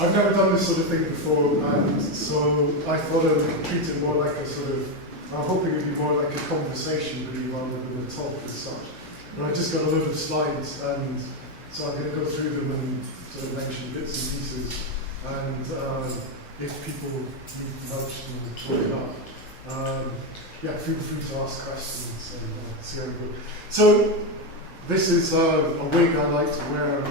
I've never done this sort of thing before, and so I thought I would treat it more like a sort of, I'm hoping it would be more like a conversation really rather than a talk as such. But I just got a load of slides, and so I'm going to go through them and sort of mention bits and pieces, and if people need nudged and talk it up, yeah, feel free to ask questions and see how we go. So this is a wig I like to wear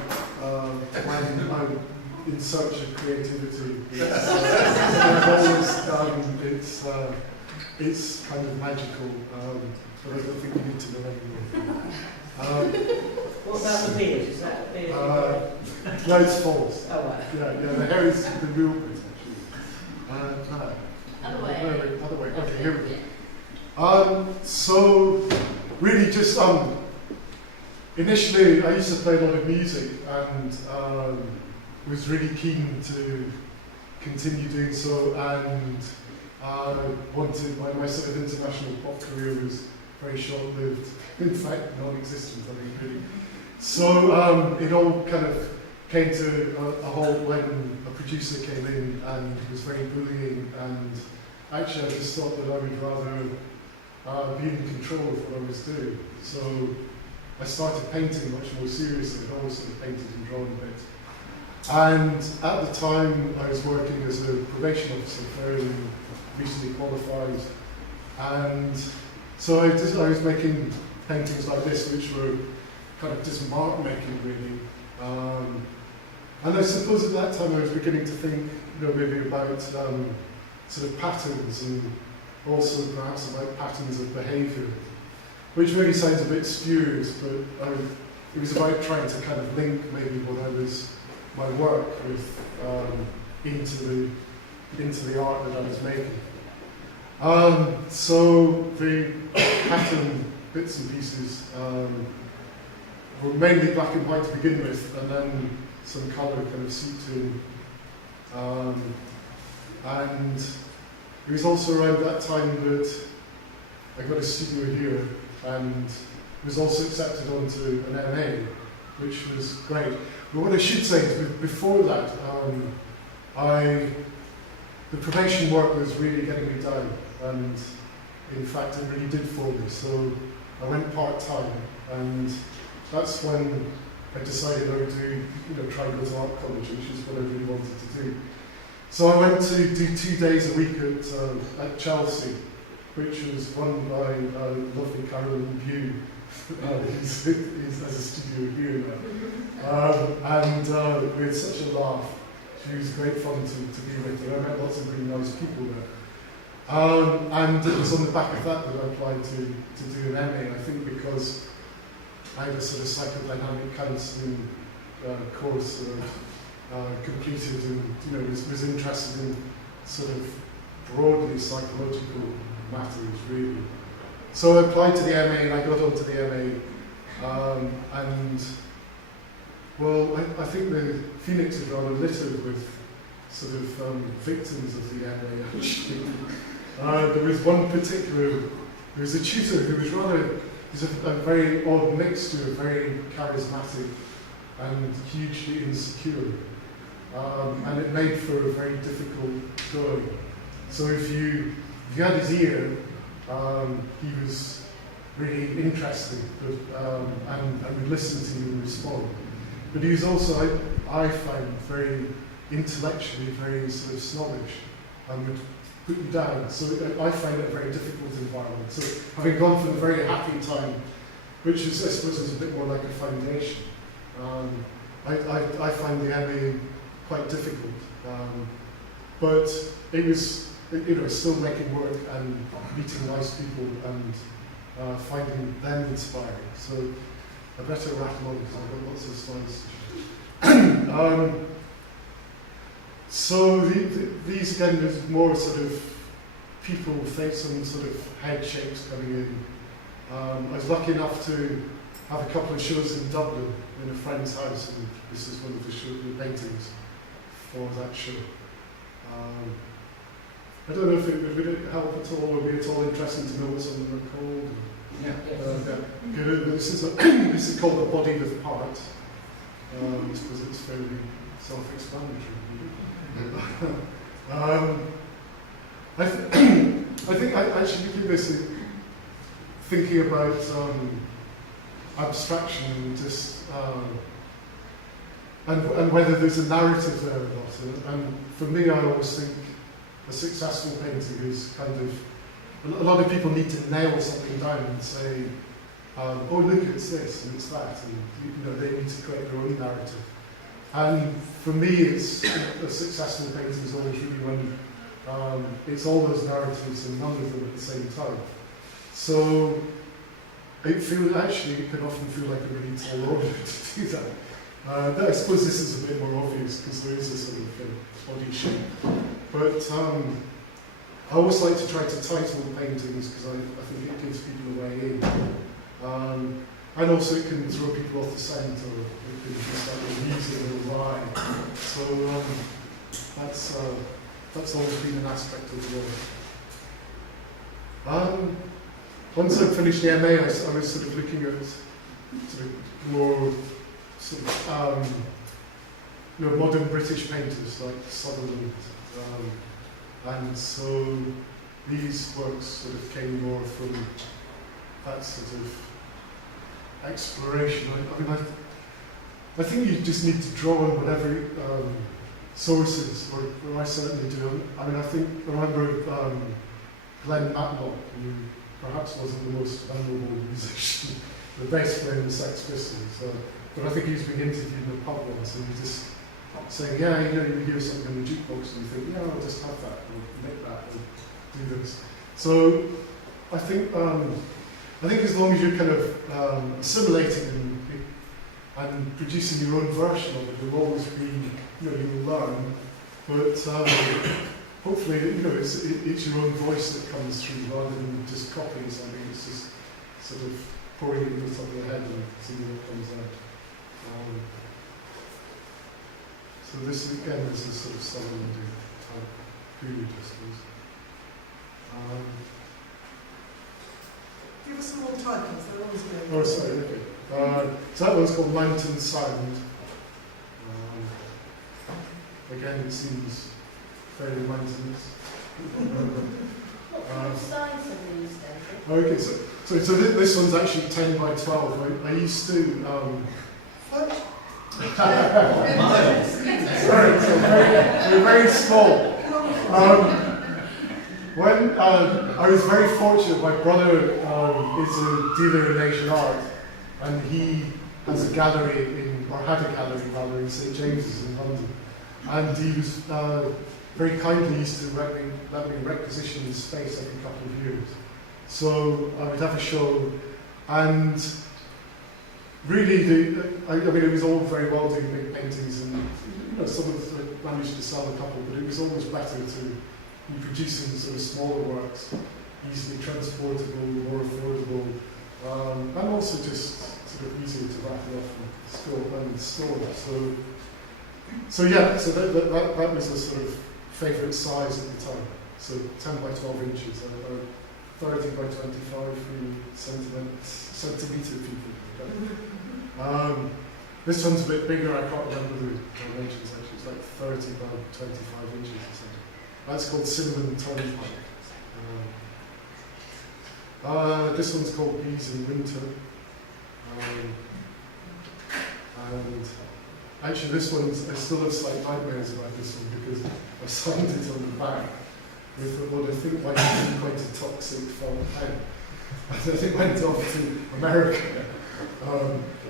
when I'm in search of creativity. It's kind of magical, but I don't think we need to know anymore. What about the beard? Is that the beard? No, it's false. Oh, right. Yeah, the hair is the real bit, actually. No. Other way. Other way. Okay, here we go. So, really just, initially I used to play a lot of music and was really keen to continue doing so, and wanted, my sort of international pop career was very short-lived, in fact non-existent, I think, really. So it all kind of came to a halt when a producer came in and was very bullying, and actually I just thought that I would rather be in control of what I was doing. So I started painting much more seriously. I'd always sort of painted and drawn a bit. And at the time I was working as a probation officer, fairly recently qualified, and so I was making paintings like this, which were kind of just mark making really. And I suppose at that time I was beginning to think, maybe about sort of patterns, and also perhaps about patterns of behaviour, which really sounds a bit spurious, but it was about trying to kind of link maybe my work with into the art that I was making. So the pattern bits and pieces were mainly black and white to begin with, and then some colour kind of seeped in. And it was also around that time that I got a studio here, and was also accepted onto an MA, which was great. But what I should say is, before that, the probation work was really getting me down, and in fact it really did for me. So I went part-time, and that's when I decided I would try and go to art college, which is what I really wanted to do. So I went to do 2 days a week at Chelsea, which was run by lovely Carolyn Bew, who's has a studio here now. And we had such a laugh. She was great fun to be with, and I met lots of really nice people there. And it was on the back of that I applied to do an MA, I think because I had a sort of psychodynamic counselling course that I completed, and was interested in sort of broadly psychological matters, really. So I applied to the MA, and I got onto the MA, and well, I think the Phoenix is rather littered with sort of victims of the MA, actually. There was one particular, there was a tutor who was a very odd mixture, very charismatic and hugely insecure. And it made for a very difficult going. So if you had his ear, he was really interesting, and would listen to you and respond. But he was also, I found, very intellectually very sort of snobbish, and would put you down. So I found it a very difficult environment. So having gone from a very happy time, which is, I suppose, is a bit more like a foundation, I find the MA quite difficult. But it was, still making work and meeting nice people and finding them inspiring. So I better rattle on because I've got lots of slides. So these again, there's more sort of people face some sort of head shapes coming in. I was lucky enough to have a couple of shows in Dublin in a friend's house, and this is one of the paintings for that show. I don't know if it would help at all, or be at all interesting to know what some of them are called. Good. This is called The Body with Part, because it's fairly self-explanatory. I think I actually looking at this, thinking about abstraction and just and whether there's a narrative there or not. And for me, I always think a successful painting is kind of, a lot of people need to nail something down and say, oh look, it's this and it's that, and they need to create their own narrative. And for me, it's a successful painting is always really when it's all those narratives and none of them at the same time. So it can often feel like a really tall order to do that. I suppose this is a bit more obvious because there is a sort of body shape. But I always like to try to title paintings because I think it gives people a way in. And also it can throw people off the scent, or it can just like amusing or wry. So that's always been an aspect of the work. Once I finished the MA, I was sort of looking at sort of more sort of modern British painters like Sutherland, and so these works sort of came more from that sort of exploration. I think you just need to draw on whatever sources, or I certainly do. I remember Glenn Matlock, who perhaps wasn't the most memorable musician, the bass player in the Sex Pistols, but I think he's been interviewed in a pub once, and he's just saying, you hear something in the jukebox and you think, I'll just have that, or make that, or do this. So I think as long as you're kind of assimilating and producing your own version of it, you'll always be, you will learn, but hopefully, it's your own voice that comes through rather than just copying something. It's just sort of pouring it into the top of your head and seeing what comes out. So this again is a sort of Sutherland type period, I suppose. Give us some more titles, they're always good. Oh, sorry, okay. So that one's called Mountain Sound. Again, it seems fairly mountainous. What kind of size are these then? Okay, so this one's actually 10 by 12. I used to. Sorry, so they're very small. When I was very fortunate, my brother is a dealer in Asian art, and he has a gallery had a gallery rather in St James's in London, and he was very kindly used to let me requisition his space every couple of years. So I would have a show, and really, it was all very well doing big paintings, and some of us managed to sell a couple, but it was always better to be producing sort of smaller works, easily transportable, more affordable, and also just sort of easier to rattle off and store. So that was a sort of favourite size at the time. So 10 by 12 inches, 30 by 25 centimetre people. This one's a bit bigger, I can't remember the dimensions actually, it's like 30 by 25 inches or something. That's called Cinnamon Turnpike. This one's called Bees in Winter. And actually this one, I still have slight nightmares about this one because I signed it on the back with what I think might have been quite a toxic font pen. And then it went off to America.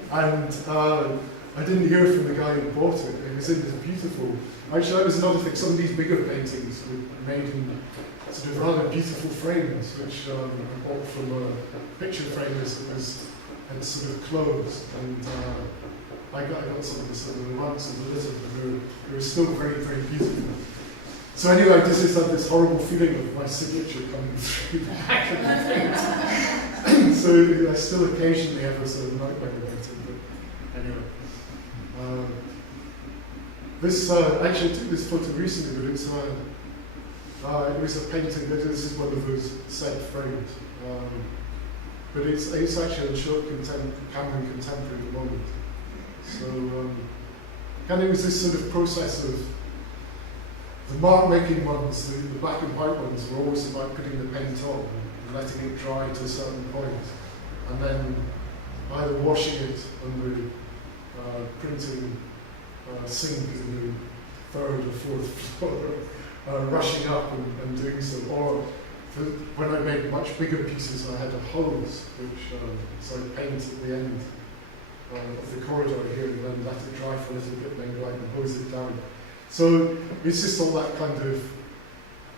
I didn't hear from the guy who bought it. It was beautiful. Actually, that was another thing. Some of these bigger paintings were made in sort of rather beautiful frames, which I bought from a picture framers that had sort of closed. And I got some of the sort of rugs and the lizard, but they were still very, very beautiful. So anyway, I just had this horrible feeling of my signature coming through the back of the paint. So I still occasionally have a sort of nightmare about it, but anyway. Actually I took this photo recently, but it was a painting, this is one of those set frames. But it's actually on show at Camden Contemporary at the moment. So And it was this sort of process of the mark making ones, the black and white ones, were always about putting the paint on and letting it dry to a certain point, and then either washing it on the printing sink in the third or fourth floor, rushing up and doing so. Or when I made much bigger pieces, I had a hose, which so I paint at the end of the corridor here and then let it dry for a little bit and then go out and hose it down. So it's just all that kind of,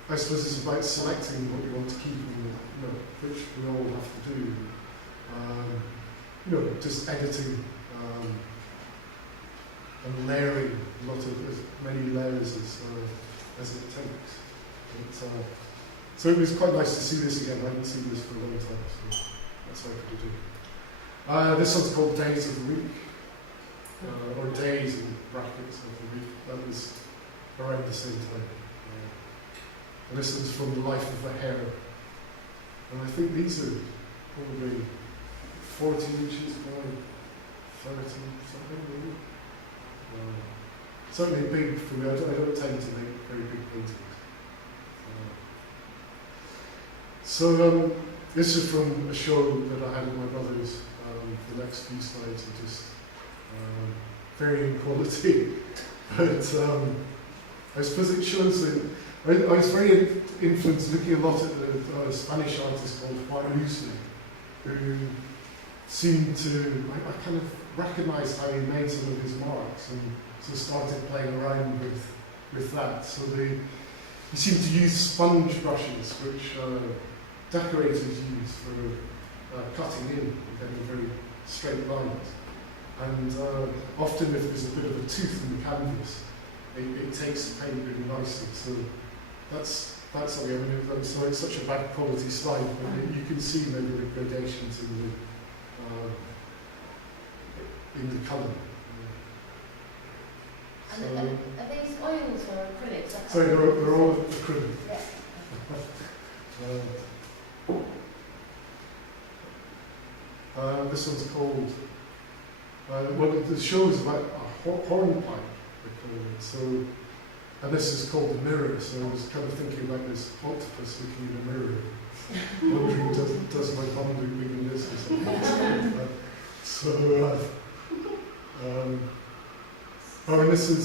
I suppose it's about selecting what you want to keep and which we all have to do. Just editing and layering a lot of, as many layers as it takes. So it was quite nice to see this again. I hadn't seen this for a long time, so that's what I could do. This one's called Days of the Week, or Days in brackets of the Week. That was around the same time. And this one's from The Life of a Hare. And I think these are probably 40 inches by 30 something, maybe. Certainly big for me. I don't tend to make very big paintings. So this is from a show that I had at my brother's. The next few slides are just varying quality, but I suppose it shows that I was very influenced looking a lot at a Spanish artist called Juan Luce, who seemed to, I kind of recognised how he made some of his marks and so started playing around with that. So he seemed to use sponge brushes, which decorators use for cutting in and getting very straight lines. And often if there's a bit of a tooth in the canvas, it takes the paint really nicely. So that's something. I mean, so it's such a bad quality slide, but you can see maybe the gradations in the colour. And are these oils or acrylics? Sorry, they're all acrylic. Yeah. This one's called, well, the show is about a hornpipe, they call it. So, and this is called The Mirror, so I was kind of thinking about this octopus looking in a mirror, wondering, does my bum look big in this or something? And this is,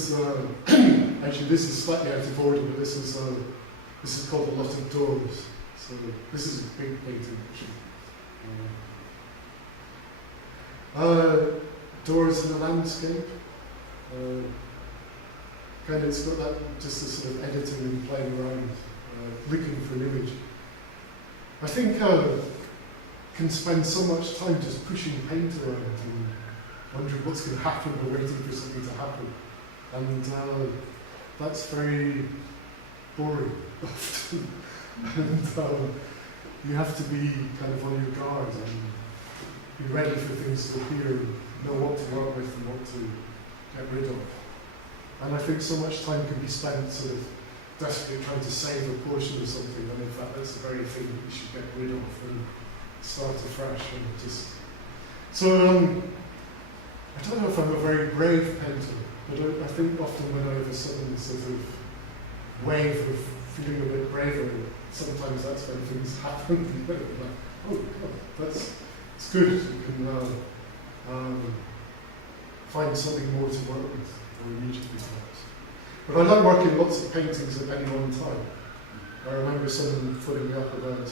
actually this is slightly out of order, but this is called A Lot of Doors. So this is a big painting, actually. Doors in a landscape. Kind of, it's got that, just a sort of editing and playing around, looking for an image. I think can spend so much time just pushing paint around and wondering what's going to happen or waiting for something to happen. And that's very boring often. And you have to be kind of on your guard and be ready for things to appear and know what to work with and what to get rid of. And I think so much time can be spent sort of desperately trying to save a portion of something, and in fact that's the very thing that we should get rid of and start afresh and just... So I don't know if I'm a very brave painter, but I think often when I have a sudden sort of wave of feeling a bit braver, sometimes that's when things happen. Like, oh God, it's good. You can find something more to work with more immediately perhaps. But I like working lots of paintings at any one time. I remember someone putting me up about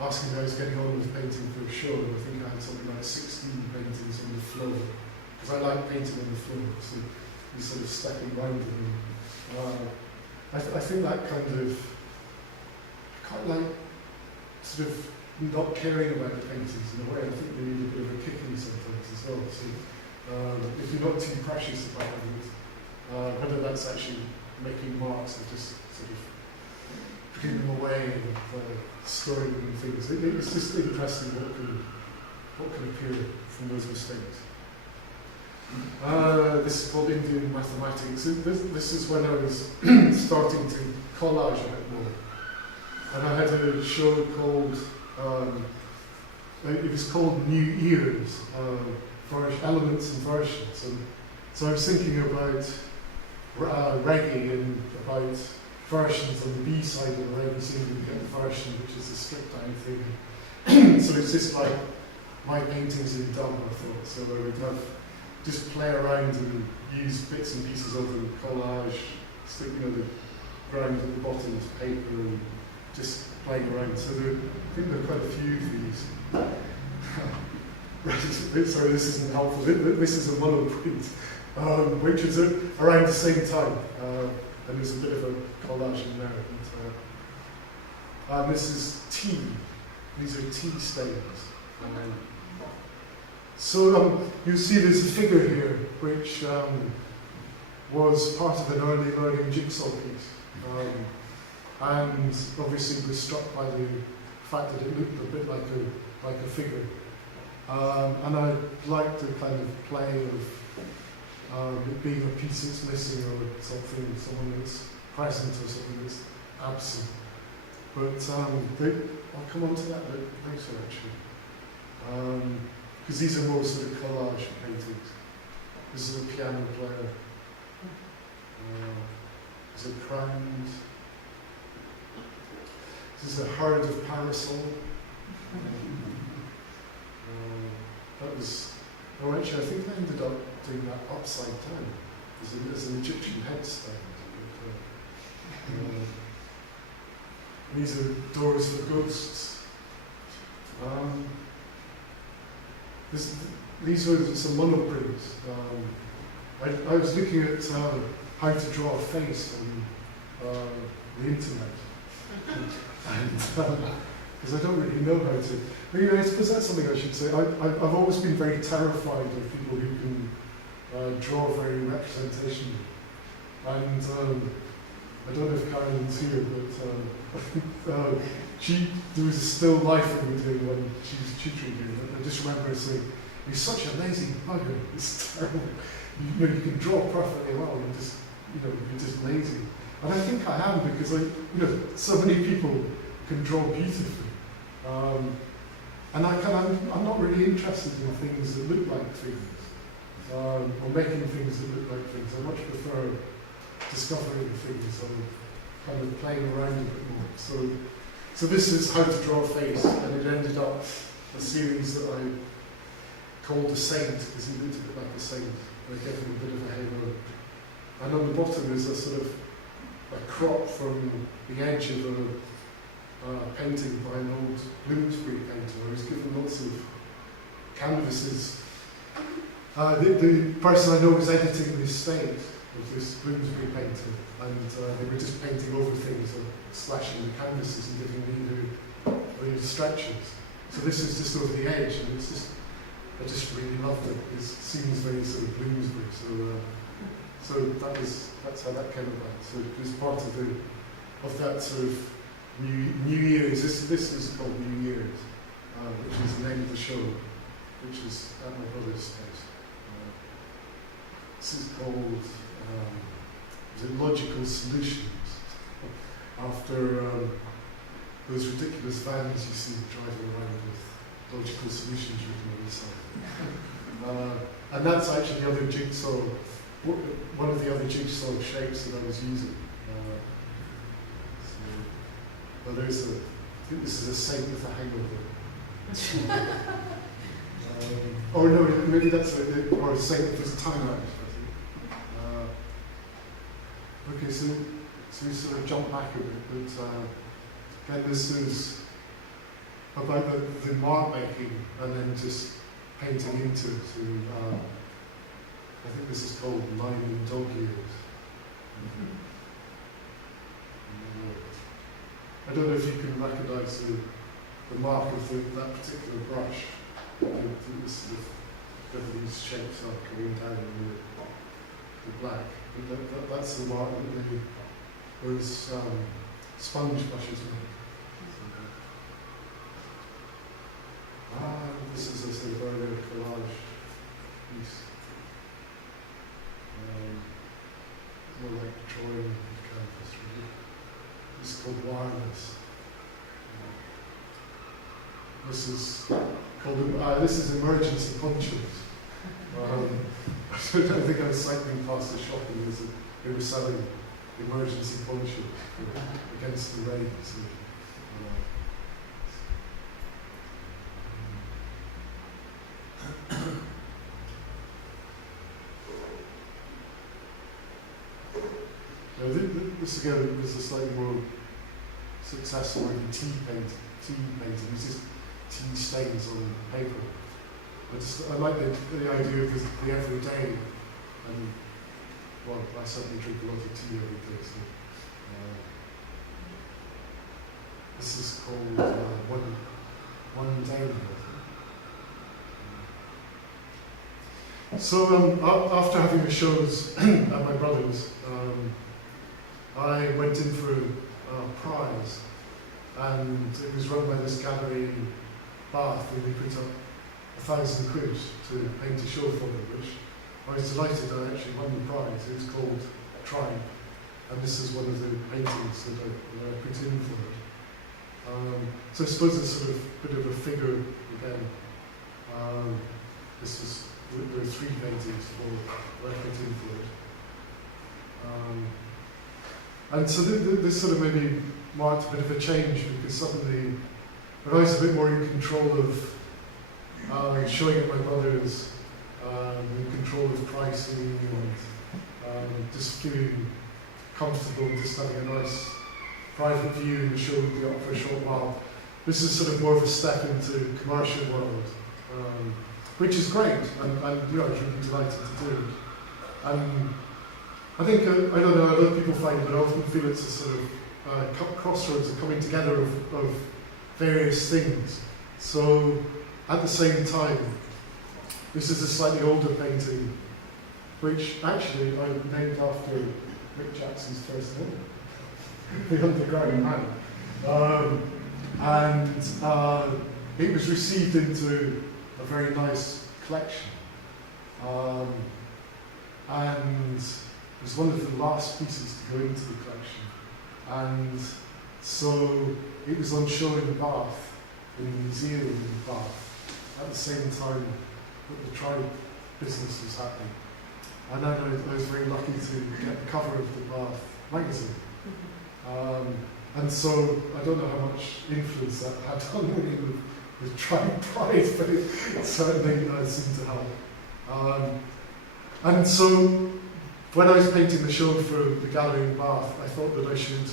asking how I was getting on with painting for a show, and I think I had something like 16 paintings on the floor, because I like painting on the floor, so you're sort of stepping around them. I think that kind of, I quite like sort of not caring about the paintings in a way. I think they need a bit of a kicking sometimes as well. So if you're not too precious about it, whether that's actually making marks or just sort of putting them away and storing them and things, it's just interesting what can appear from those mistakes. This is called Indian mathematics. This is when I was starting to collage a bit more. And I had a show called, it was called New Ears, Elements and Versions. And So I was thinking about reggae and about versions on the B side of the reggae scene. We get the version which is a stripped down thing. So it's just like my paintings in dumb, I thought. So I would have just play around and use bits and pieces of the collage, stick the ground at the bottom as paper and just playing around. So I think there are quite a few of these. Sorry, this isn't helpful. This is a monoprint, which is around the same time. And there's a bit of a collage in there. And this is tea. These are tea stains. So you'll see there's a figure here which was part of an early learning jigsaw piece. And obviously was struck by the fact that it looked a bit like a figure. And I like the kind of play of it being a piece that's missing or something, someone that's present or something that's absent. But I'll come on to that later actually. Because these are more sort of collage paintings. This is a piano player. There's a crowd. This is a herd of parasol. That was, oh actually I think I ended up doing that upside down. There's an Egyptian headstand. These are doors for ghosts. These were some monoprints. I was looking at how to draw a face on the internet. Because I don't really know how to. But I suppose that's something I should say. I've always been very terrified of people who can draw very representationally. And I don't know if Carolyn's here, but there was a still life that we were doing when she was tutoring here. I just remember her saying, "You're such a lazy bugger. It's terrible. You can draw perfectly well. You're just lazy." And I think I am because so many people can draw beautifully. And I'm not really interested in things that look like things, or making things that look like things. I much prefer discovering things and kind of playing around a bit more. So this is how to draw a face, and it ended up a series that I called A Saint, because he looked a bit like a saint. I gave him a bit of a halo. And on the bottom is a sort of a crop from the edge of a painting by an old Bloomsbury painter. I was given lots of canvases. The person I know was editing the estate of this Bloomsbury painter, and they were just painting over things and slashing the canvases and giving me the stretches. So this is just over the edge, and I just really loved it. It seems very sort of Bloomsbury. So that's how that came about. So it was part of that sort of New Year's. This is called New Year's, which is the name of the show, which is at my brother's place. This is called Logical Solutions, after those ridiculous vans you see driving around with Logical Solutions written on the side. And that's actually the other jigsaw, one of the other jigsaw shapes that I was using. I think this is a saint with a hangover. Or no, maybe that's or a saint with his time out, I think. Okay, so we sort of jump back a bit, but again, this is about the mark making and then just painting into it. I think this is called Lime and Dog Years. I don't know if you can recognise the mark of that particular brush. These shapes are coming down in the black. But that's the mark that those sponge brushes make. This is a sort of earlier collage piece. More like drawing canvas, really. This is called Wireless. This is called this is Emergency Ponchos. I think I was cycling past the shop and they were selling emergency poncho against the rain. So, this again was a slightly more successful tea painting. It's just tea stains on paper. I like the idea of the everyday, and well, I certainly drink a lot of tea every day. So, this is called One Day. So after having the shows at my brother's, I went in for a prize, and it was run by this gallery in Bath, and they put up £1,000 to paint a show for me, which I was delighted I actually won the prize. It was called Tribe, and this is one of the paintings that I put in for it. So I suppose it's sort of a bit of a figure again. There are 3 paintings that I put in for it. And so this sort of maybe marked a bit of a change, because suddenly when I was a bit more in control of showing at my brother's, in control of pricing, and just feeling comfortable, just having a nice private view in the show would be up for a short while. This is sort of more of a step into the commercial world, which is great, and I was really delighted to do it. I think, I don't know, other people find it, but I often feel it's a sort of crossroads, of coming together of various things. So, at the same time, this is a slightly older painting, which actually I named after Mick Jackson's first name, the Underground Man. It was received into a very nice collection. And it was one of the last pieces to go into the collection. And so it was on show in Bath, in the museum in Bath, at the same time that the Tribe business was happening. And then I was very lucky to get the cover of the Bath magazine. And so I don't know how much influence that had on me with Tribe Prize, but it certainly seemed to help. And so when I was painting the show for the gallery in Bath, I thought that I should,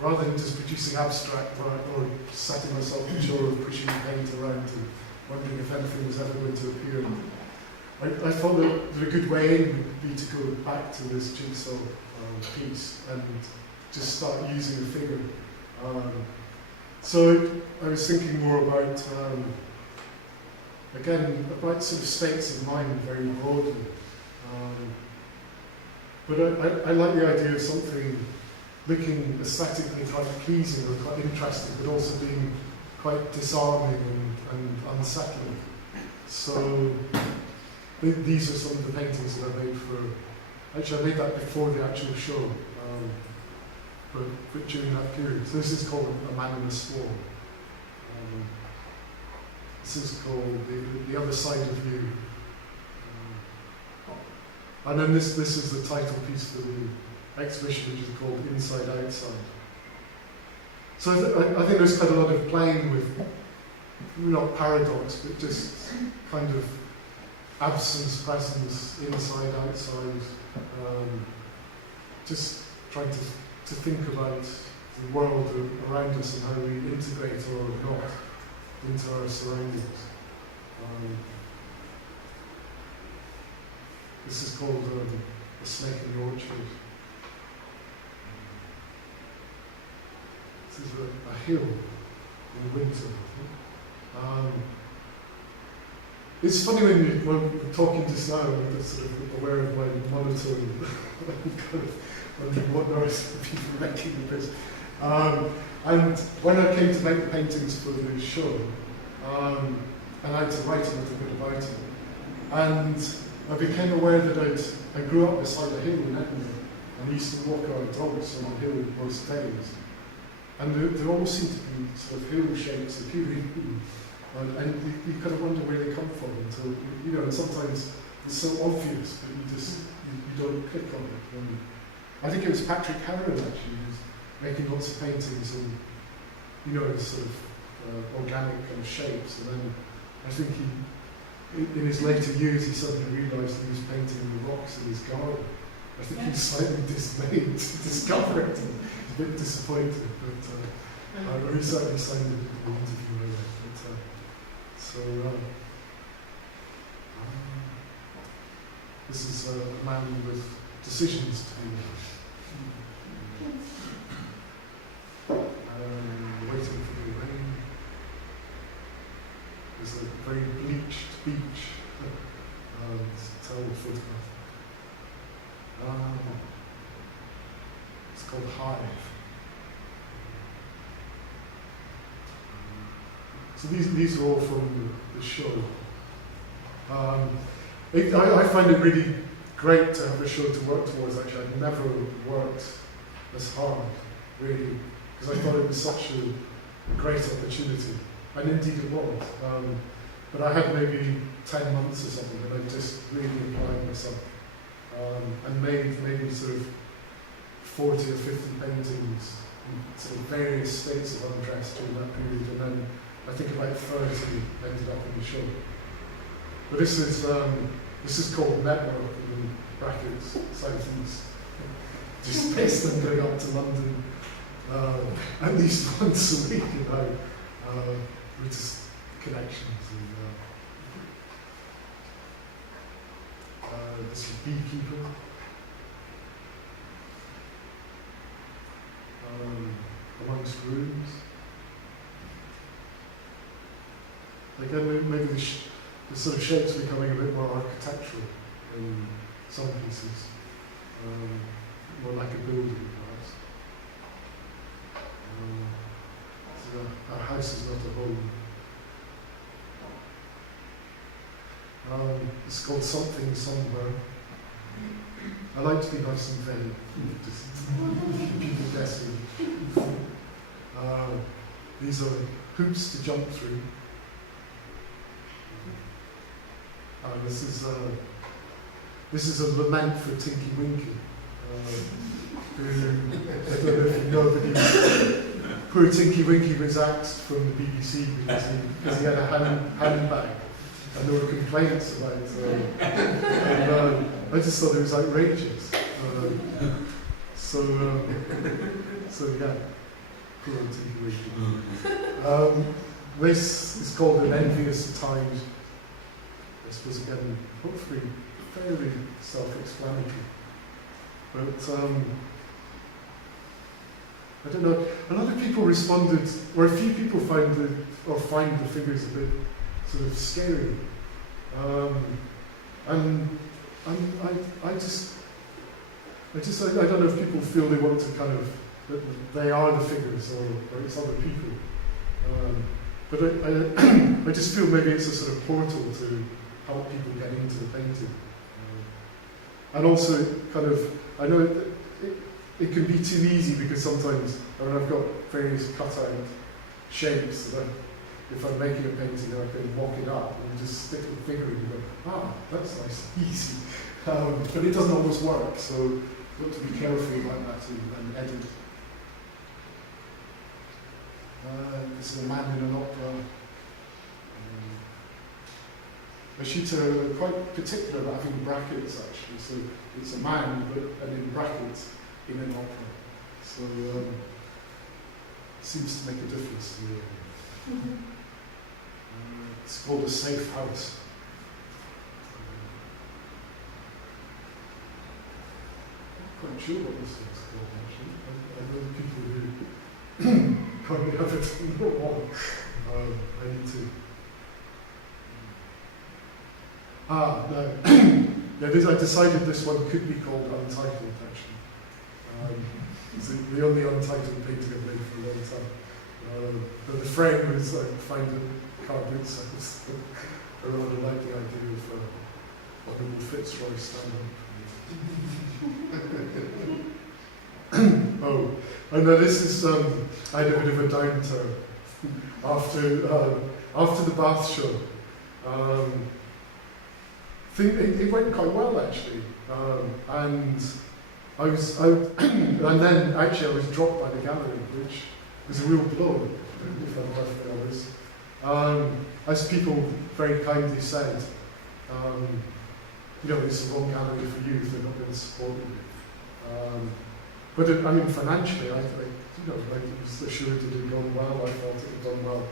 rather than just producing abstract work or setting myself the chore of pushing paint around and wondering if anything was ever going to appear, I thought that a good way in would be to go back to this jigsaw piece and just start using the figure. So I was thinking more about, again, about sort of states of mind very broadly. But I like the idea of something looking aesthetically quite pleasing or quite interesting, but also being quite disarming and unsettling. So these are some of the paintings that I made for. Actually, I made that before the actual show, but during that period. So this is called A Man in a Storm. This is called The Other Side of You. And then this is the title piece for the exhibition, which is called Inside Outside. So I think there's quite a lot of playing with, not paradox, but just kind of absence, presence, inside, outside. Just trying to think about the world around us and how we integrate or not into our surroundings. This is called A Snake in the Orchard. This is a hill in winter. It's funny when we're talking just now, I'm sort of aware of my monotone kind of wondering what noise people are making with this. And when I came to make the paintings for the show, and I had to write a little bit about it, and I became aware that I grew up beside a hill in Edinburgh, and I used to walk our dogs on the hill most days. And there all seemed to be sort of hill shapes appearing, and you kind of wonder where they come from. Until, and sometimes it's so obvious, but you don't click on it. And I think it was Patrick Harron actually who was making lots of paintings and, sort of organic kind of shapes. And then I think in his later years, he suddenly realised he was painting the rocks in his garden. I think he was slightly dismayed to discover it and a bit disappointed, but he certainly signed it in the interview anyway. This is a man with decisions to be made. Waiting for the rain. There's a very bleached beach. It's a terrible photograph. It's called Hive. So these are all from the show. I find it really great to have a show to work towards. Actually, I'd never worked as hard, really, because I thought it was such a great opportunity, and indeed it was. But I had maybe 10 months or something, and I just really applied myself and made maybe sort of 40 or 50 paintings in sort of various states of undress during that period, and then I think about 30 ended up in the show. But this is called Network in brackets, Southeast. Just based on going up to London at least once a week, with just connections. And, this is Beekeeper. Amongst Rooms. Again, maybe the sort of shape's becoming a bit more architectural in some pieces, more like a building, perhaps. So our house is not a home. It's called Something Somewhere. I like to be nice and vague, just keep people guessing. These are hoops to jump through. This is a lament for Tinky Winky, who, I don't know if you know, but poor Tinky Winky was axed from the BBC because he had a handbag, and there were complaints about it. And I just thought it was outrageous. So yeah, poor Tinky Winky. This is called An Envious Tide. I suppose again, hopefully fairly self-explanatory. But I don't know. A lot of people responded, or a few people find the figures a bit sort of scary. And I don't know if people feel they want to kind of that they are the figures or it's other people. But I just feel maybe it's a sort of portal to help people get into the painting. And also, kind of, I know it can be too easy because sometimes, I've got various cut-out shapes so that if I'm making a painting, I can walk it up and just stick the figure in and go, that's nice and easy. But it doesn't always work, so you've got to be careful about that and edit. This is a man in an opera. The sheets are quite particular about having brackets actually, so it's a man, and in brackets in an opera. So seems to make a difference to me. It's called A Safe House. I'm not quite sure what this thing's called actually. I know people who currently have it on the wall. I need to. No. Yeah, I decided this one could be called Untitled, actually. It's the only untitled painting I've made for a long time. But the frame was find a car boot size. I rather like the idea of Honourable Fitzroy standing. Oh, and this is, I had a bit of a downturn after the Bath show. think it went quite well actually, and and then actually I was dropped by the gallery, which was a real blow, if I'm perfectly honest. As people very kindly said, you know, it's the wrong gallery for you, they're not going to support you. But I mean, financially, I was assured it had gone well, I felt it had gone well.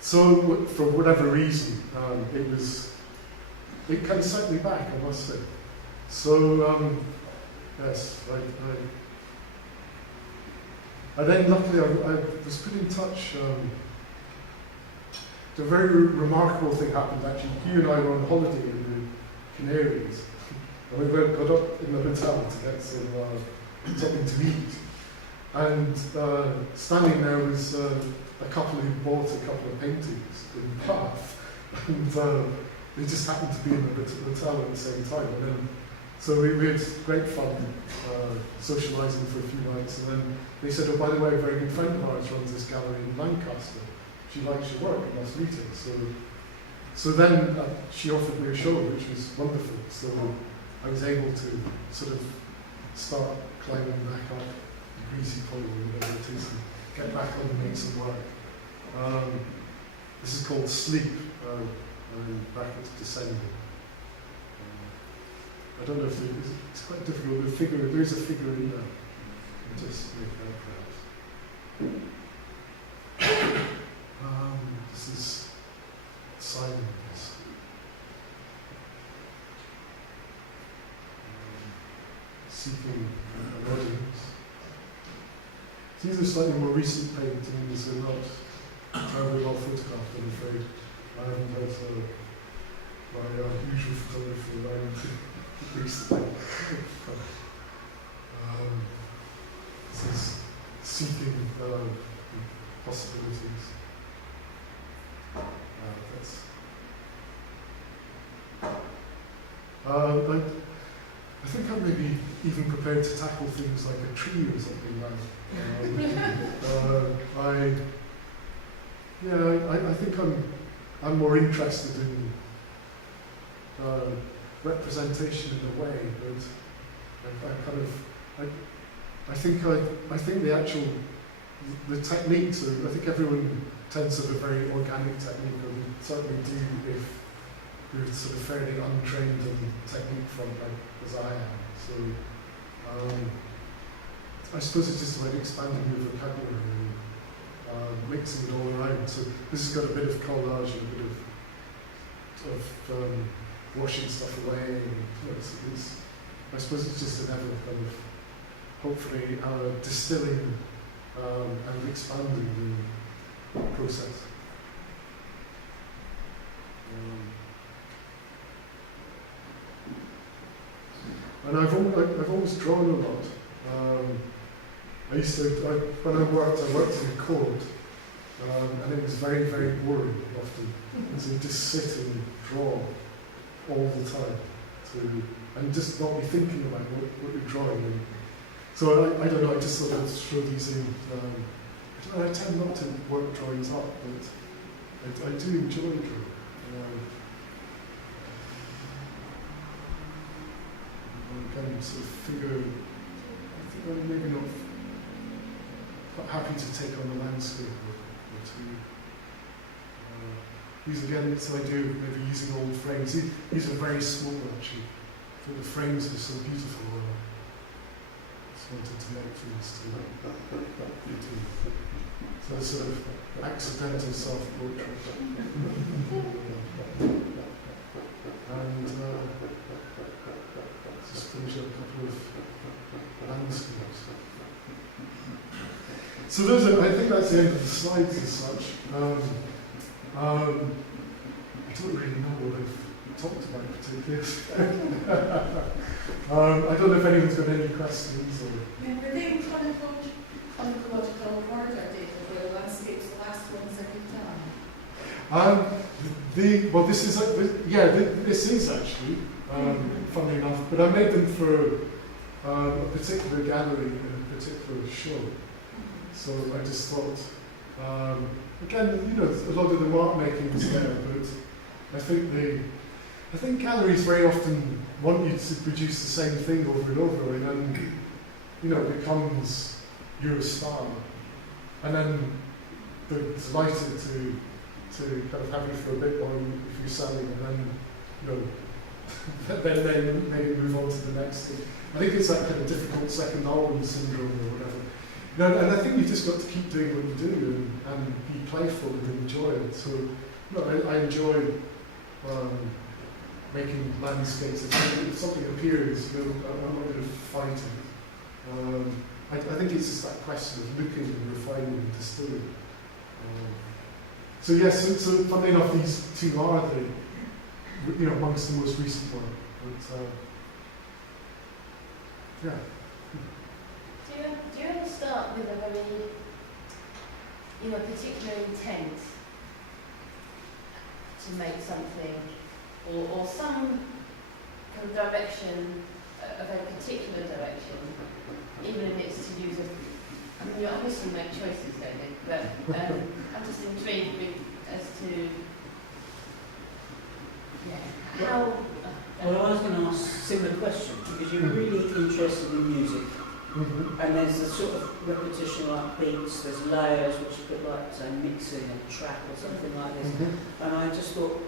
So, for whatever reason, it kind of set me back, I must say. So, yes, and then luckily I was put in touch. A very remarkable thing happened actually. You and I were on holiday in the Canaries, and we got up in the hotel to get something to eat. And standing there was a couple who bought a couple of paintings in Bath, and they just happened to be in the hotel at the same time. And then, so we had great fun socialising for a few nights, and then they said, oh, by the way, a very good friend of ours runs this gallery in Lancaster. She likes your work, and let's meet her. So then she offered me a show, which was wonderful. So I was able to sort of start climbing back up the greasy pole or whatever it is, and get back on and make some work. This is called Sleep, in brackets Descending. I don't know if it's quite difficult. There is a figure in there. I'll just make that perhaps. This is silence. Seeking an audience. These are slightly more recent paintings. They're not terribly well photographed, I'm afraid. I haven't had my usual photography around recently. This is seeking possibilities. I think I'm maybe even prepared to tackle things like a tree or something now. I think I'm more interested in representation in a way, but I think the techniques I think everyone tends to have a very organic technique, and we certainly do if you're sort of fairly untrained in technique front, as I am. So I suppose it's just about expanding your vocabulary and mixing it all around. So this has got a bit of collage and a bit of washing stuff away. And, I suppose it's just an ever kind of hopefully distilling and expanding the process. And I've always drawn a lot. When I worked in court, and it was very, very boring often. So you just sit and draw all the time, and just not be thinking about what you're drawing. And so I don't know, I just sort of throw these in. I tend not to work drawings up, but I do enjoy drawing. Again, sort of figure, I think I'm maybe not quite happy to take on the landscape or two. These again, it's the idea of maybe using old frames. These are very small actually, but the frames are so beautiful. I just wanted to make things to so sort of accidental self-portrait. And just finish up a couple of landscapes. So I think that's the end of the slides as such. I don't really know what I've talked about particularly. I don't know if anyone's got any questions. Or Were they chronological order, David, were the landscapes the last ones that you've done? Well, this is actually, funnily enough, but I made them for a particular gallery in a particular show. So I just thought, again, a lot of the mark making was there, but I think I think galleries very often want you to produce the same thing over and over, and then, you know, it becomes your style. And then they're delighted to kind of have you for a bit while if you're selling, and then, you know, then they maybe move on to the next thing. I think it's that kind of difficult second album syndrome or whatever. You know, and I think you've just got to keep doing what you do and be playful and enjoy it. So, you know, I enjoy making landscapes. If something appears, you know, I'm not going to fight it. I think it's just that question of looking and refining and distilling. So yes, so funnily enough, these two are the, you know, amongst the most recent one. But yeah. Do you ever start with a very, you know, particular intent to make something, or some kind of direction, a very particular direction, even if it's to use a, I mean, you obviously make choices, don't you? But I'm just intrigued as to, yeah, how. Well, I was going to ask a similar question, because you're really interested in music. Mm-hmm. And there's a sort of repetition like beats, there's layers which are a bit like, say, mixing a track or something like this. Mm-hmm. And I just thought,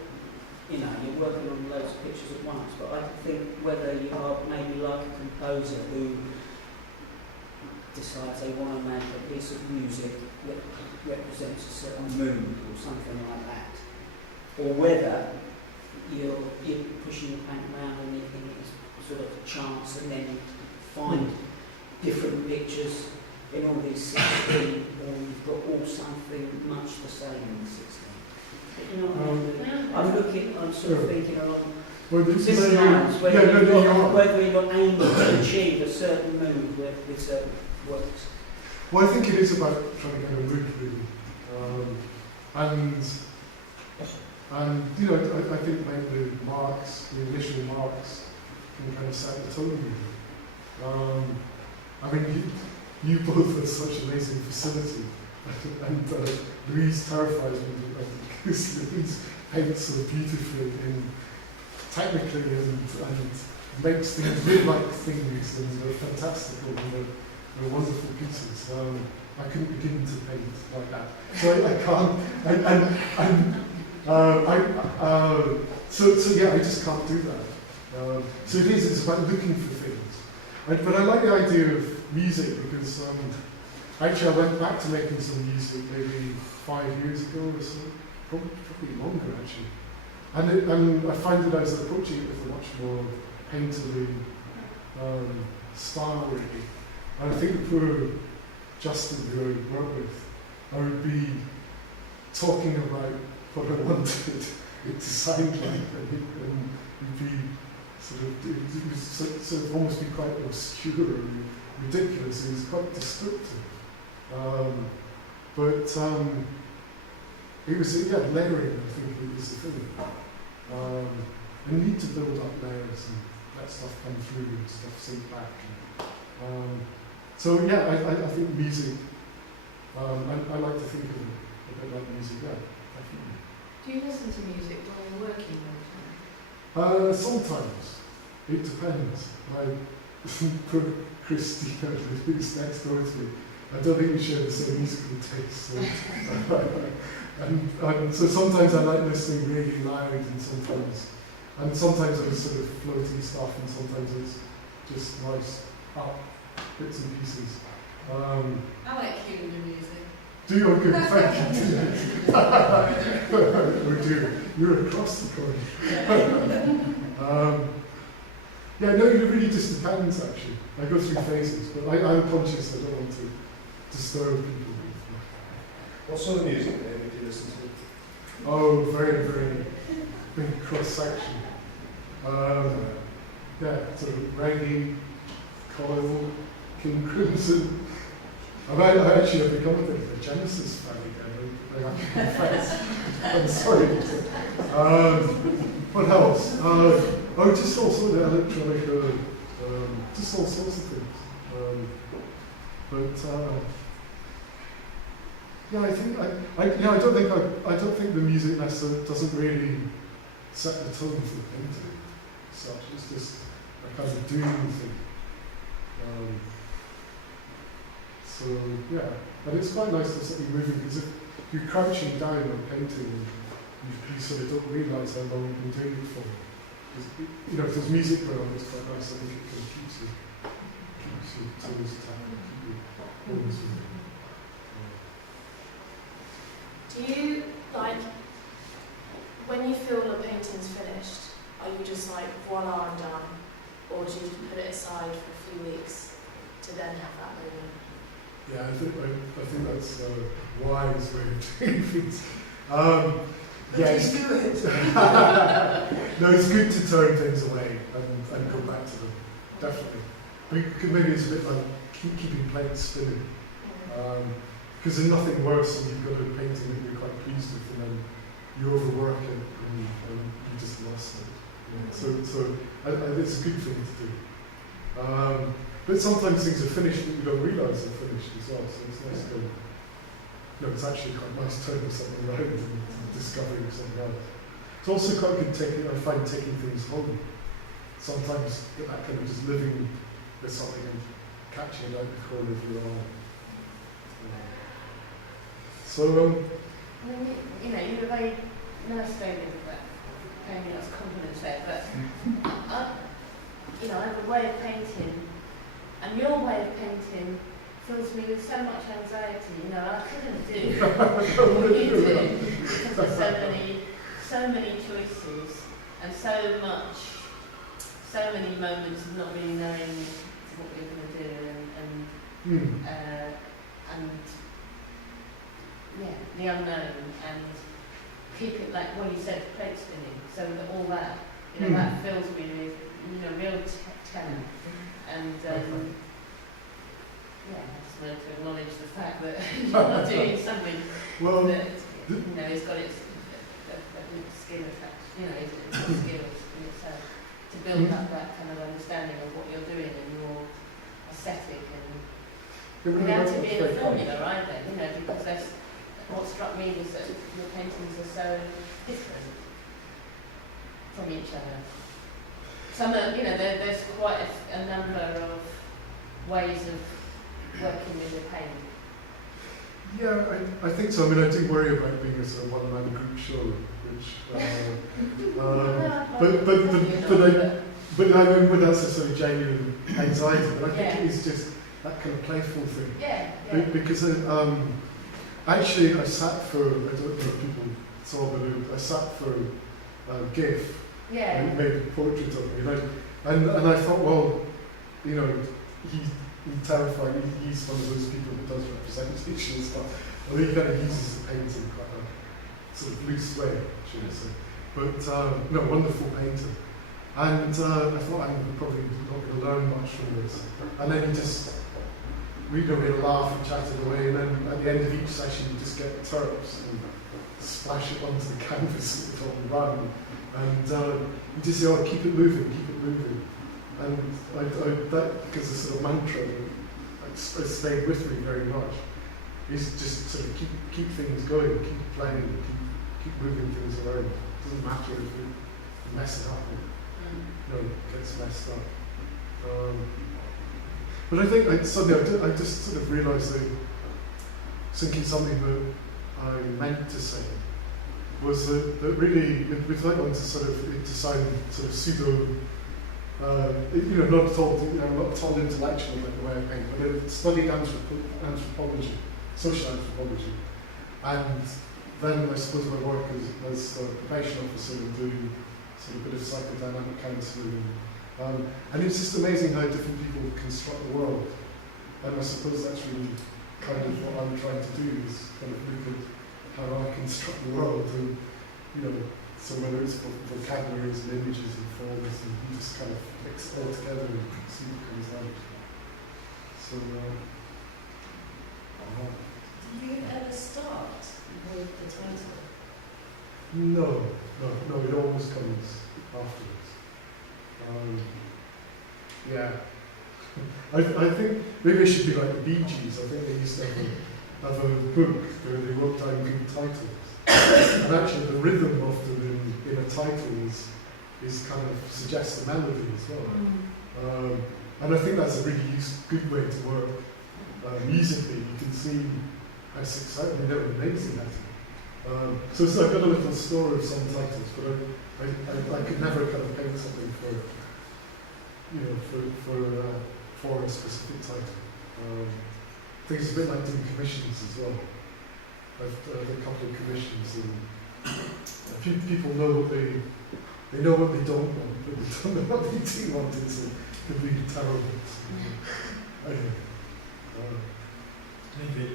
you know, you're working on loads of pictures at once, but I think whether you are maybe like a composer who decides they want to make a piece of music that represents a certain mood or something like that, or whether you're pushing the paint around and you think it's sort of a chance and then find different pictures in all these 16, or you've got all something much the same in the 16. But you know what I mean? I'm looking, I'm sort of thinking along similar lines, whether you're aiming to achieve a certain mood with certain works. Well, I think it is about trying to get a mood, really. And you know, I think like the initial marks can kind of set the tone. I mean, you both have such amazing facility, and Louise terrifies me because Louise paints so beautifully and technically and makes things look like things, and they're fantastic and they're wonderful pieces. I couldn't begin to paint like that, so I can't. So yeah, I just can't do that. So it's about looking for things. But I like the idea of music because actually I went back to making some music maybe 5 years ago or so, probably longer actually. And I find that I was approaching it with a much more painterly style really. And I think for Justin, who I work with, I would be talking about what I wanted it to sound like, and it'd be it was sort of almost be quite obscure and ridiculous. It was quite descriptive, but it was layering. I think it was the thing. You need to build up layers and let stuff come through and stuff sink back. So yeah, I think music. I like to think of it a bit like music. Yeah, definitely. Do you listen to music while you're working all the time? Sometimes. It depends. For Christina, who's next door to me, I don't think we share the same musical taste. So, and so sometimes I like listening really loud, and sometimes it's sort of floaty stuff, and sometimes it's just nice up bits and pieces. I like hearing the music. Do you? Good, thank you. You're across the corner. Yeah, no, it really just depends actually. I go through phases, but I'm conscious I don't want to disturb people. What sort of music do you listen to? Oh, very, very big cross section. Yeah, sort of reggae, Coil, King Crimson. I actually have become a bit of a Genesis fan again, I have to confess. I'm sorry. What else? Just all sorts of electronic, just all sorts of things. Yeah, I think I don't think the music necessarily doesn't really set the tone for the painting. Such it's just a kind of doing thing. So yeah, and it's quite nice to sort of be moving because if you're crouching down on painting, you sort of don't realise how long you've been doing it for. You know, if there's music going on, it's quite nice. I think it kind of keeps your toes tight, keep you always moving. Do you, like, when you feel the painting's finished, are you just like, voila, I'm done? Or do you put it aside for a few weeks to then have that moment? Yeah, I think that's a wise way of doing things. Yes. Do it. No, it's good to turn things away and go back to them, definitely. Maybe it's a bit like keeping plates spinning. Because there's nothing worse than you've got a painting that you're quite pleased with and then you overwork it and you just lost it. Yeah. So it's a good thing to do. But sometimes things are finished that you don't realise they're finished as well, so it's nice to go, no, it's actually quite nice turning something around and discovering something else. It's also quite good I find taking things home. Sometimes that kind of just living with something and catching it out the corner of your eye. So, I mean, you know, you were very nice way with that, paying me lots of compliments there, but you know, I have a way of painting, and your way of painting fills me with so much anxiety. You know, I couldn't do what you do because there's so many choices, and so many moments of not really knowing what you're going to do, and yeah, the unknown, and keep it like what you said, plate spinning, so that all that, you know, that fills me with, you know, real tenor. And yeah, I just wanted to acknowledge the fact that you're not doing something that, you know, has got its skill effect, you know, it's got skills in itself to build up that kind of understanding of what you're doing and your aesthetic, and without it being a formula either, you know, because that's what struck me was that your paintings are so different from each other. Some are, you know, there's quite a number of ways of working with the paint. Yeah, I think so. I mean, I do worry about being a sort of one-man group show, which, but I mean, that's a sort of genuine anxiety. But I think it is just that kind of playful thing. Yeah. Because actually, I sat for, I don't know if people saw, but I sat for GIF. Yeah. And made a portrait of me, and I thought, well, you know, he's terrified. He's one of those people that does representation and stuff. Although he kind of uses the paint in quite a sort of loose way, should I say? But no, wonderful painter. And I thought I'm probably not going to learn much from this. And then we had a laugh and chatted away, and then at the end of each session, you just get turps and splash it onto the canvas and run. And you just say, oh, keep it moving. And that becomes a sort of mantra that has stayed with me very much. Is just sort of keep things going, keep playing, keep moving things around. It doesn't matter if you mess it up or it gets messed up. But I think suddenly I just sort of realised that thinking something that I meant to say was that really, without wanting to sound sort of pseudo, not at all intellectual like the way I paint, but I studied anthropology, social anthropology, and then I suppose my work as a probation officer and doing sort of a bit of psychodynamic counselling, and it's just amazing how different people construct the world, and I suppose that's really kind of what I'm trying to do, is kind of look at how I construct the world, and so whether it's vocabularies and images and forms, and you just kind of mix it all together and see what comes out. So, Did you ever start with the title? No, it always comes afterwards. Yeah. I think maybe I should be like the Bee Gees. I think they used to have of a book where they wrote down good titles. And actually the rhythm often in a title is kind of suggests the melody as well. And I think that's a really good way to work musically. You can see how successful, they're amazing at it. So I've got a little story of some titles, but I could never kind of paint something for, you know, for a specific title. I think it's a bit like doing commissions as well. I've done a couple of commissions, and people know what they know what they don't want, but they don't know what they do want. It's completely terrible. Anyway, David,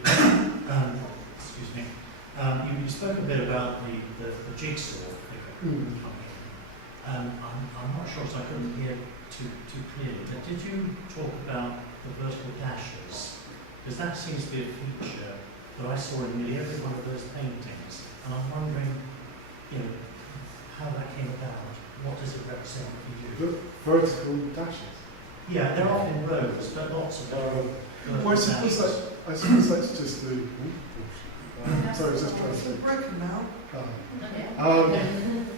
excuse me. You spoke a bit about the jigsaw figure. I'm not sure, so I couldn't hear too clearly. But did you talk about the vertical dashes? Because that seems to be a feature that I saw in nearly every one of those paintings, and I'm wondering, you know, how that came about. What does it represent for you? the vertical dashes. Yeah, they're often rows, but lots of vertical Well, I suppose that's just the. Sorry, just translate. Broken now.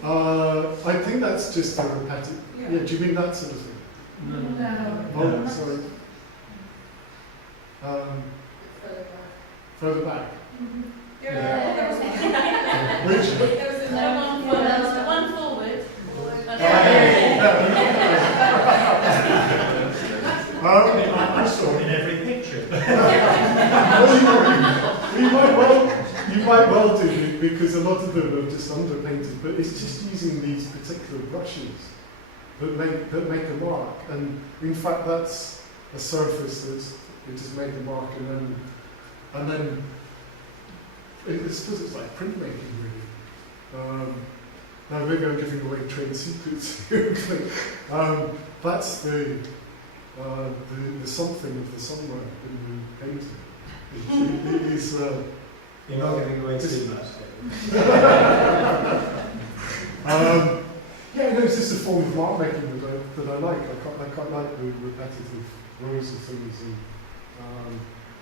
I think that's just a repetitive. Yeah, do you mean that sort of thing? No. Oh, sorry. Further back. Which? There was one forward. I saw it in every picture. You might well do, because a lot of them are just underpainted, but it's just using these particular brushes that make a mark. And in fact, that's a surface it just made the mark, and then I suppose it's like printmaking, really. Now maybe I'm giving away trade secrets here. That's the something of the somewhere in the painting. It is. You're not giving away too much. Yeah, no, it's just a form of mark making that I like. I quite like the repetitive rows of things, and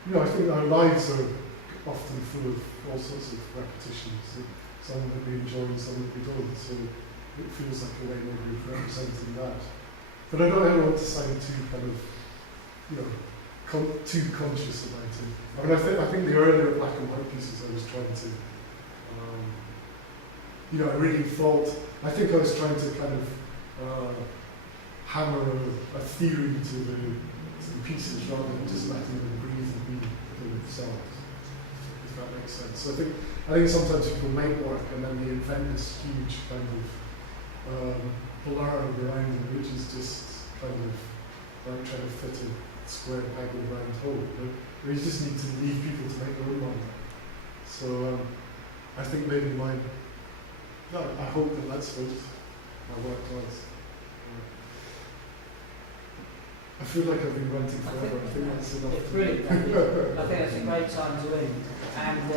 you know, I think our lives are often full of all sorts of repetitions. Some that we enjoy and some that we don't. So it feels like a way maybe of representing that. But I don't ever want to sound too kind of, you know, too conscious about it. I mean, I think the earlier black and white pieces I was trying to, you know, I really thought, I think I was trying to kind of hammer a theory to the pieces rather than just letting them breathe and be themselves, if that makes sense. So I think sometimes people make work and then they invent this huge kind of blur around it, which is just kind of like trying to fit a square peg in a round hole. But you just need to leave people to make their own mind. So I think maybe I hope that's what my work does. I feel like I've been ranting forever. I think that's enough. It's brilliant, David. I think that's a great time to end. And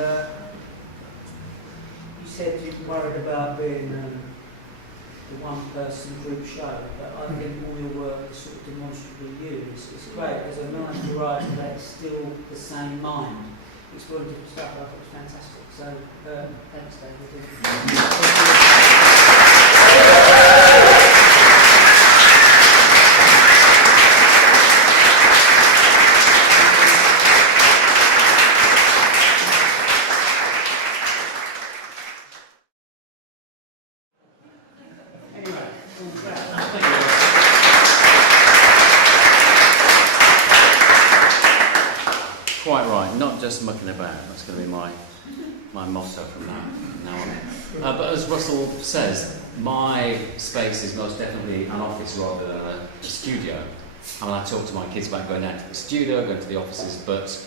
you said you were worried about being the one-person group show, but I think all your work is sort of demonstrably you. It's great. There's a nice variety that's still the same mind. Exploring different stuff. I thought it was fantastic. So thanks, David. Quite right, not just mucking about. That's going to be my motto from now on. But as Russell says, my space is most definitely an office rather than a studio. I mean, I talk to my kids about going down to the studio, going to the offices, but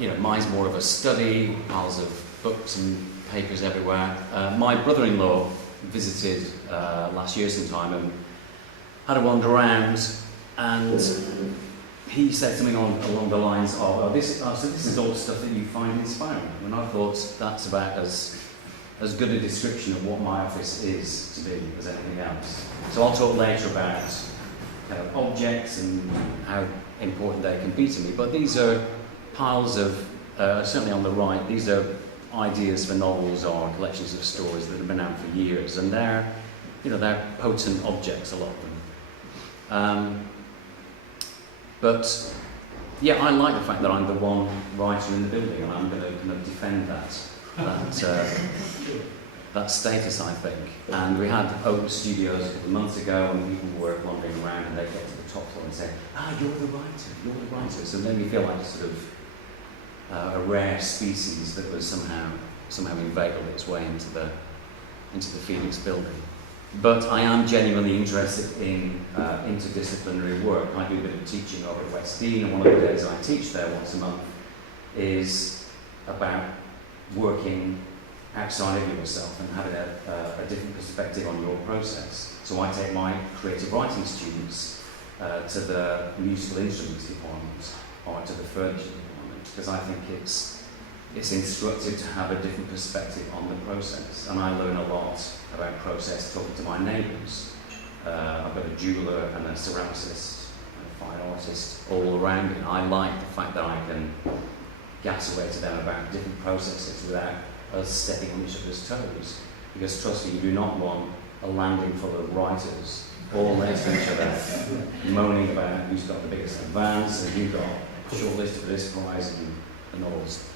you know, mine's more of a study, piles of books and papers everywhere. My brother-in-law visited last year sometime and had a wander around, and he said something along the lines of, so this is all stuff that you find inspiring. And I thought that's about as good a description of what my office is to be as anything else. So I'll talk later about objects and how important they can be to me. But these are piles of certainly on the right, these are ideas for novels or collections of stories that have been out for years, and they're potent objects, a lot of them. But yeah, I like the fact that I'm the one writer in the building, and I'm going to kind of defend that status, I think. And we had open studios a couple of months ago, and people were wandering around, and they'd get to the top floor and say, you're the writer. So it made me feel like sort of a rare species that was somehow inveigled its way into the Phoenix building. But I am genuinely interested in interdisciplinary work. I do a bit of teaching over at West Dean, and one of the days I teach there once a month is about working outside of yourself and having a different perspective on your process. So I take my creative writing students to the musical instruments department or to the furniture department, because I think it's instructive to have a different perspective on the process. And I learn a lot about process talking to my neighbours. I've got a jeweller and a ceramicist and a fine artist all around me. I like the fact that I can gas away to them about different processes without us stepping on each other's toes. Because trust me, you do not want a landing full of writers all next to each other, moaning about who's got the biggest advance and who got shortlisted for this prize and all this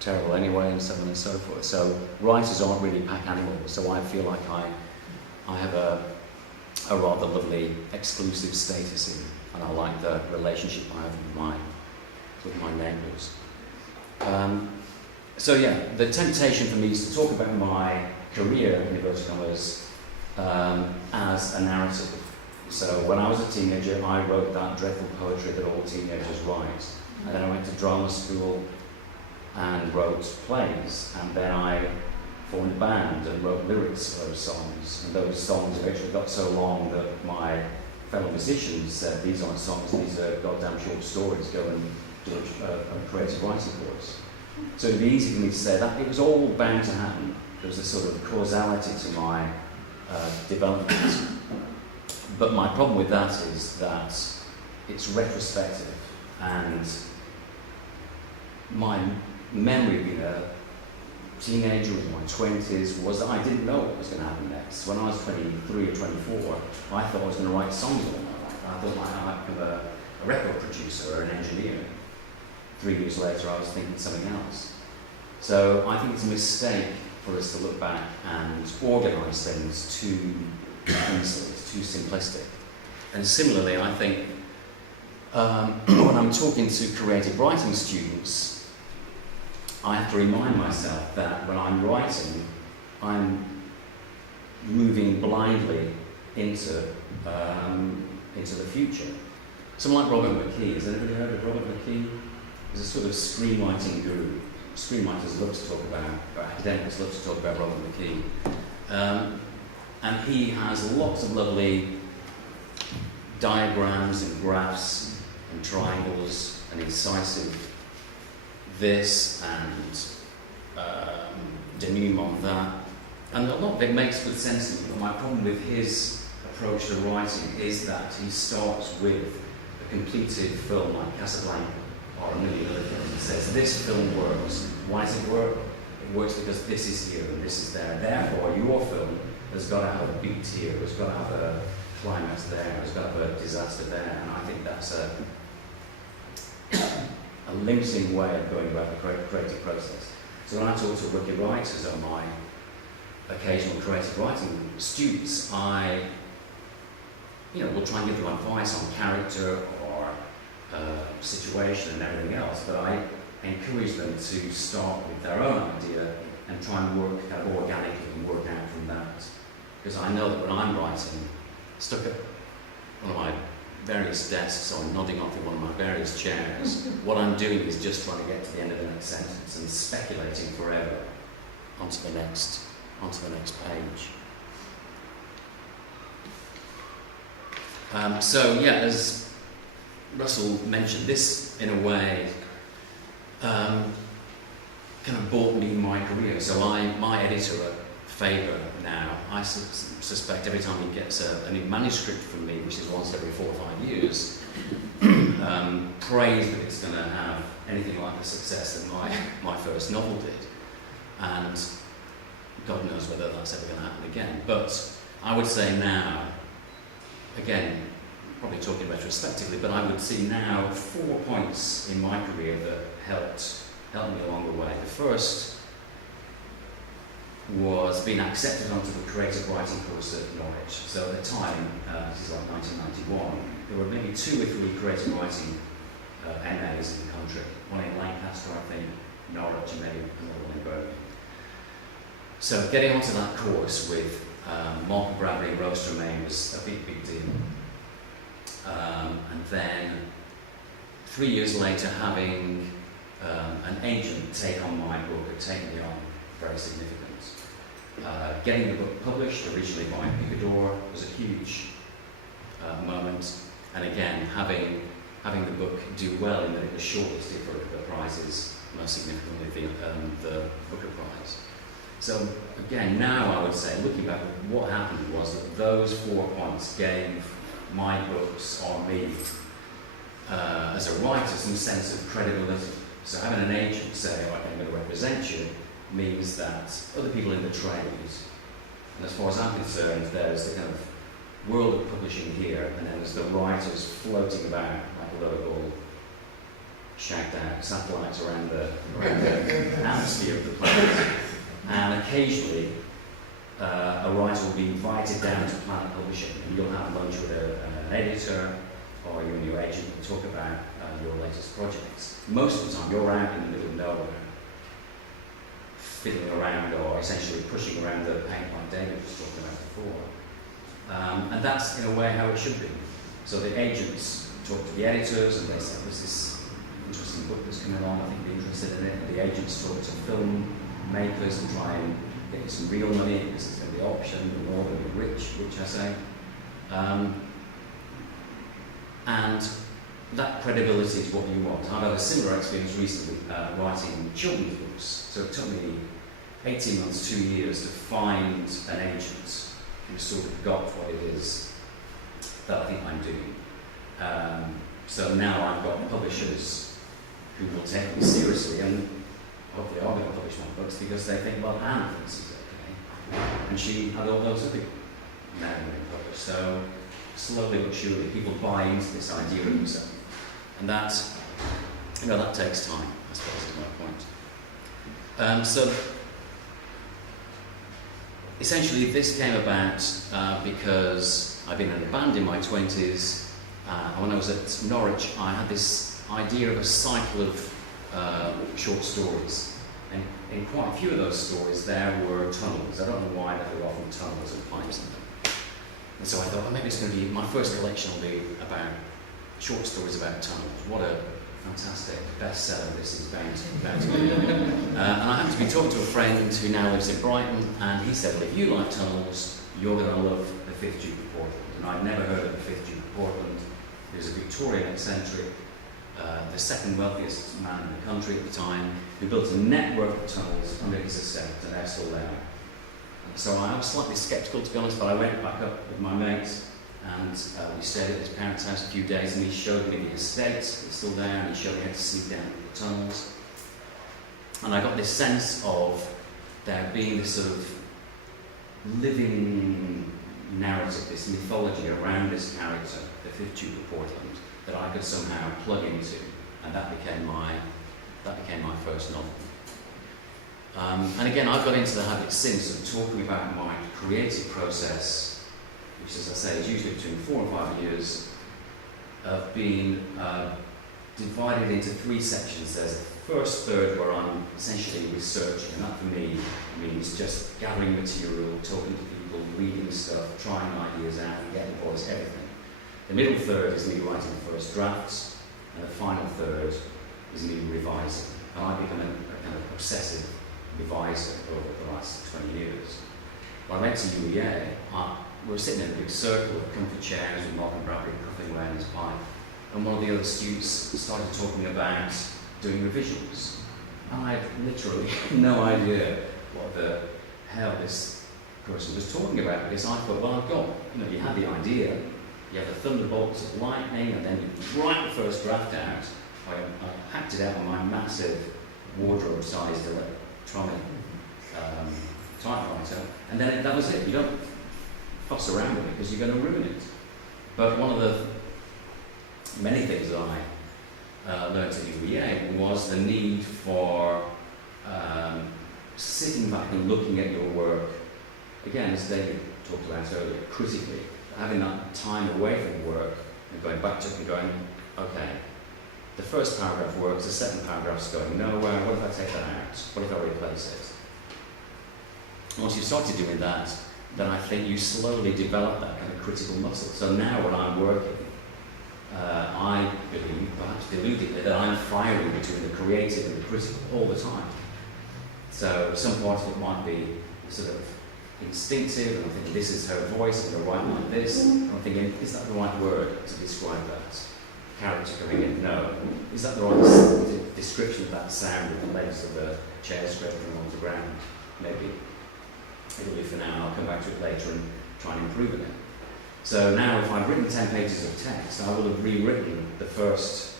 terrible anyway, and so on and so forth. So writers aren't really pack animals, so I feel like I have a rather lovely exclusive status here, and I like the relationship I have with my neighbours. So yeah, the temptation for me is to talk about my career, in inverted commas, as a narrative. So when I was a teenager, I wrote that dreadful poetry that all teenagers write, and then I went to drama school and wrote plays, and then I formed a band and wrote lyrics for those songs, and those songs eventually got so long that my fellow musicians said, these aren't songs, these are goddamn short stories, go and do a creative writing course. So it'd be easy for me to say that it was all bound to happen. There was a sort of causality to my development. But my problem with that is that it's retrospective, and my memory of being a teenager in my 20s was that I didn't know what was going to happen next. When I was 23 or 24, I thought I was going to write songs all my life. I thought I might become a record producer or an engineer. 3 years later, I was thinking something else. So I think it's a mistake for us to look back and organise things too easily. It's too simplistic. And similarly, I think when I'm talking to creative writing students, I have to remind myself that when I'm writing, I'm moving blindly into the future. Someone like Robert McKee, has anybody heard of Robert McKee? He's a sort of screenwriting guru. Screenwriters love to talk about, or academics love to talk about Robert McKee. And he has lots of lovely diagrams and graphs and triangles and incisive this and denouement that. And a lot of it makes good sense to me, but my problem with his approach to writing is that he starts with a completed film like Casablanca or a million other films and says, this film works. Why does it work? It works because this is here and this is there. Therefore, your film has got to have a beat here, has got to have a climax there, has got to have a disaster there. And I think that's a limiting way of going about the creative process. So when I talk to rookie writers or my occasional creative writing students, I will try and give them advice on character or situation and everything else, but I encourage them to start with their own idea and try and work kind of organically and work out from that. Because I know that when I'm writing, stuck at one of my various desks or nodding off in one of my various chairs, what I'm doing is just trying to get to the end of the next sentence and speculating forever onto the next page. So yeah, as Russell mentioned, this in a way kind of bought me my career. So my editor at favour now. I suspect every time he gets a new manuscript from me, which is once every 4 or 5 years, prays that it's going to have anything like the success that my first novel did. And God knows whether that's ever going to happen again. But I would say now, again, probably talking retrospectively, but I would see now 4 points in my career that helped me along the way. The first was being accepted onto the creative writing course at Norwich. So at the time, this is like 1991, there were maybe 2 or 3 creative writing MAs in the country. One in Lancaster, I think, Norwich, and maybe another one in Birmingham. So getting onto that course with Mark Bradley and Rose Tremaine was a big deal. And then 3 years later, having an agent take on my book had taken me on very significant. Getting the book published, originally by Picador, was a huge moment. And again, having the book do well in that it was shortlisted for the prizes, most significantly the Booker Prize. So again, now I would say, looking back, what happened was that those 4 points gave my books or me as a writer some sense of credibility. So having an agent say, oh, I'm going to represent you, means that other people in the trade, and as far as I'm concerned, there's the kind of world of publishing here, and then there's the writers floating about like little shagged out satellites around the atmosphere of the planet. And occasionally, a writer will be invited down to Planet Publishing, and you'll have lunch with an editor, or you and your agent will talk about your latest projects. Most of the time, you're out in the middle of nowhere, fiddling around or essentially pushing around the paint like David was talking about before. And that's in a way how it should be. So the agents talk to the editors and they say, there's this interesting book that's coming along, I think you'd be interested in it. And the agents talk to film makers and try and get you some real money because it's going to be optioned, the more they'll be rich I say. And that credibility is what you want. I've had a similar experience recently writing children's books. So it took me 18 months, 2 years to find an agent who sort of got what it is that I think I'm doing. So now I've got publishers who will take me seriously, and hopefully I'm going to publish my books because they think, well, Anne thinks it's okay. And she had all those other now being published. So slowly but surely people buy into this idea of themselves. And that, that takes time, I suppose, is my point. So essentially this came about because I've been in a band in my 20s. When I was at Norwich, I had this idea of a cycle of short stories. And in quite a few of those stories, there were tunnels. I don't know why, but there were often tunnels and pipes in them. And so I thought, well, maybe it's going to be, my first collection will be about short stories about tunnels. What a fantastic bestseller this is about to be. And I happened to be talking to a friend who now lives in Brighton, and he said, well, if you like tunnels, you're going to love the 5th Duke of Portland. And I'd never heard of the 5th Duke of Portland. He was a Victorian eccentric, the second wealthiest man in the country at the time, who built a network of tunnels under his estate, and they're still there. So I was slightly sceptical, to be honest, but I went back up with my mates, and we stayed at his parents' house a few days, and he showed me the estate. It's still there, and he showed me how to sneak down the tunnels. And I got this sense of there being this sort of living narrative, this mythology around this character, the 5th Duke of Portland, that I could somehow plug into, and that became my first novel. And again, I've got into the habit since of talking about my creative process, which, as I say, is usually between 4 and 5 years, of being divided into 3 sections. There's a first third where I'm essentially researching, and that for me means just gathering material, talking to people, reading stuff, trying ideas out, getting voice, everything. The middle third is me writing the first drafts, and the final third is me revising. And I've become a kind of obsessive reviser over the last 20 years. When I went to UEA, we were sitting in a big circle of comfy chairs with Mark and Bradley puffing away in his pipe, and one of the other students started talking about doing revisions. And I had literally no idea what the hell this person was talking about, because I thought, well, I've got, you had the idea, you have the thunderbolts of lightning, and then you write the first draft out. I hacked it out on my massive wardrobe-sized electronic typewriter, and then that was it. You don't fuss around with it because you're going to ruin it. But one of the many things that I learned at UEA was the need for sitting back and looking at your work, again, as David talked about earlier, critically, having that time away from work and going back to it and going, okay, the first paragraph works, the second paragraph's going nowhere, what if I take that out? What if I replace it? Once you've started doing that, then I think you slowly develop that kind of critical muscle. So now when I'm working, I believe, perhaps deludedly, that I'm firing between the creative and the critical all the time. So some part of it might be sort of instinctive, and I'm thinking, this is her voice, I'm going to write like this. And I'm thinking, is that the right word to describe that? Character coming in, no. Is that the right description of that sound with the legs of the chair scraping on the ground? Maybe. It'll be for now, I'll come back to it later and try and improve it. So now if I've written 10 pages of text, I will have rewritten the first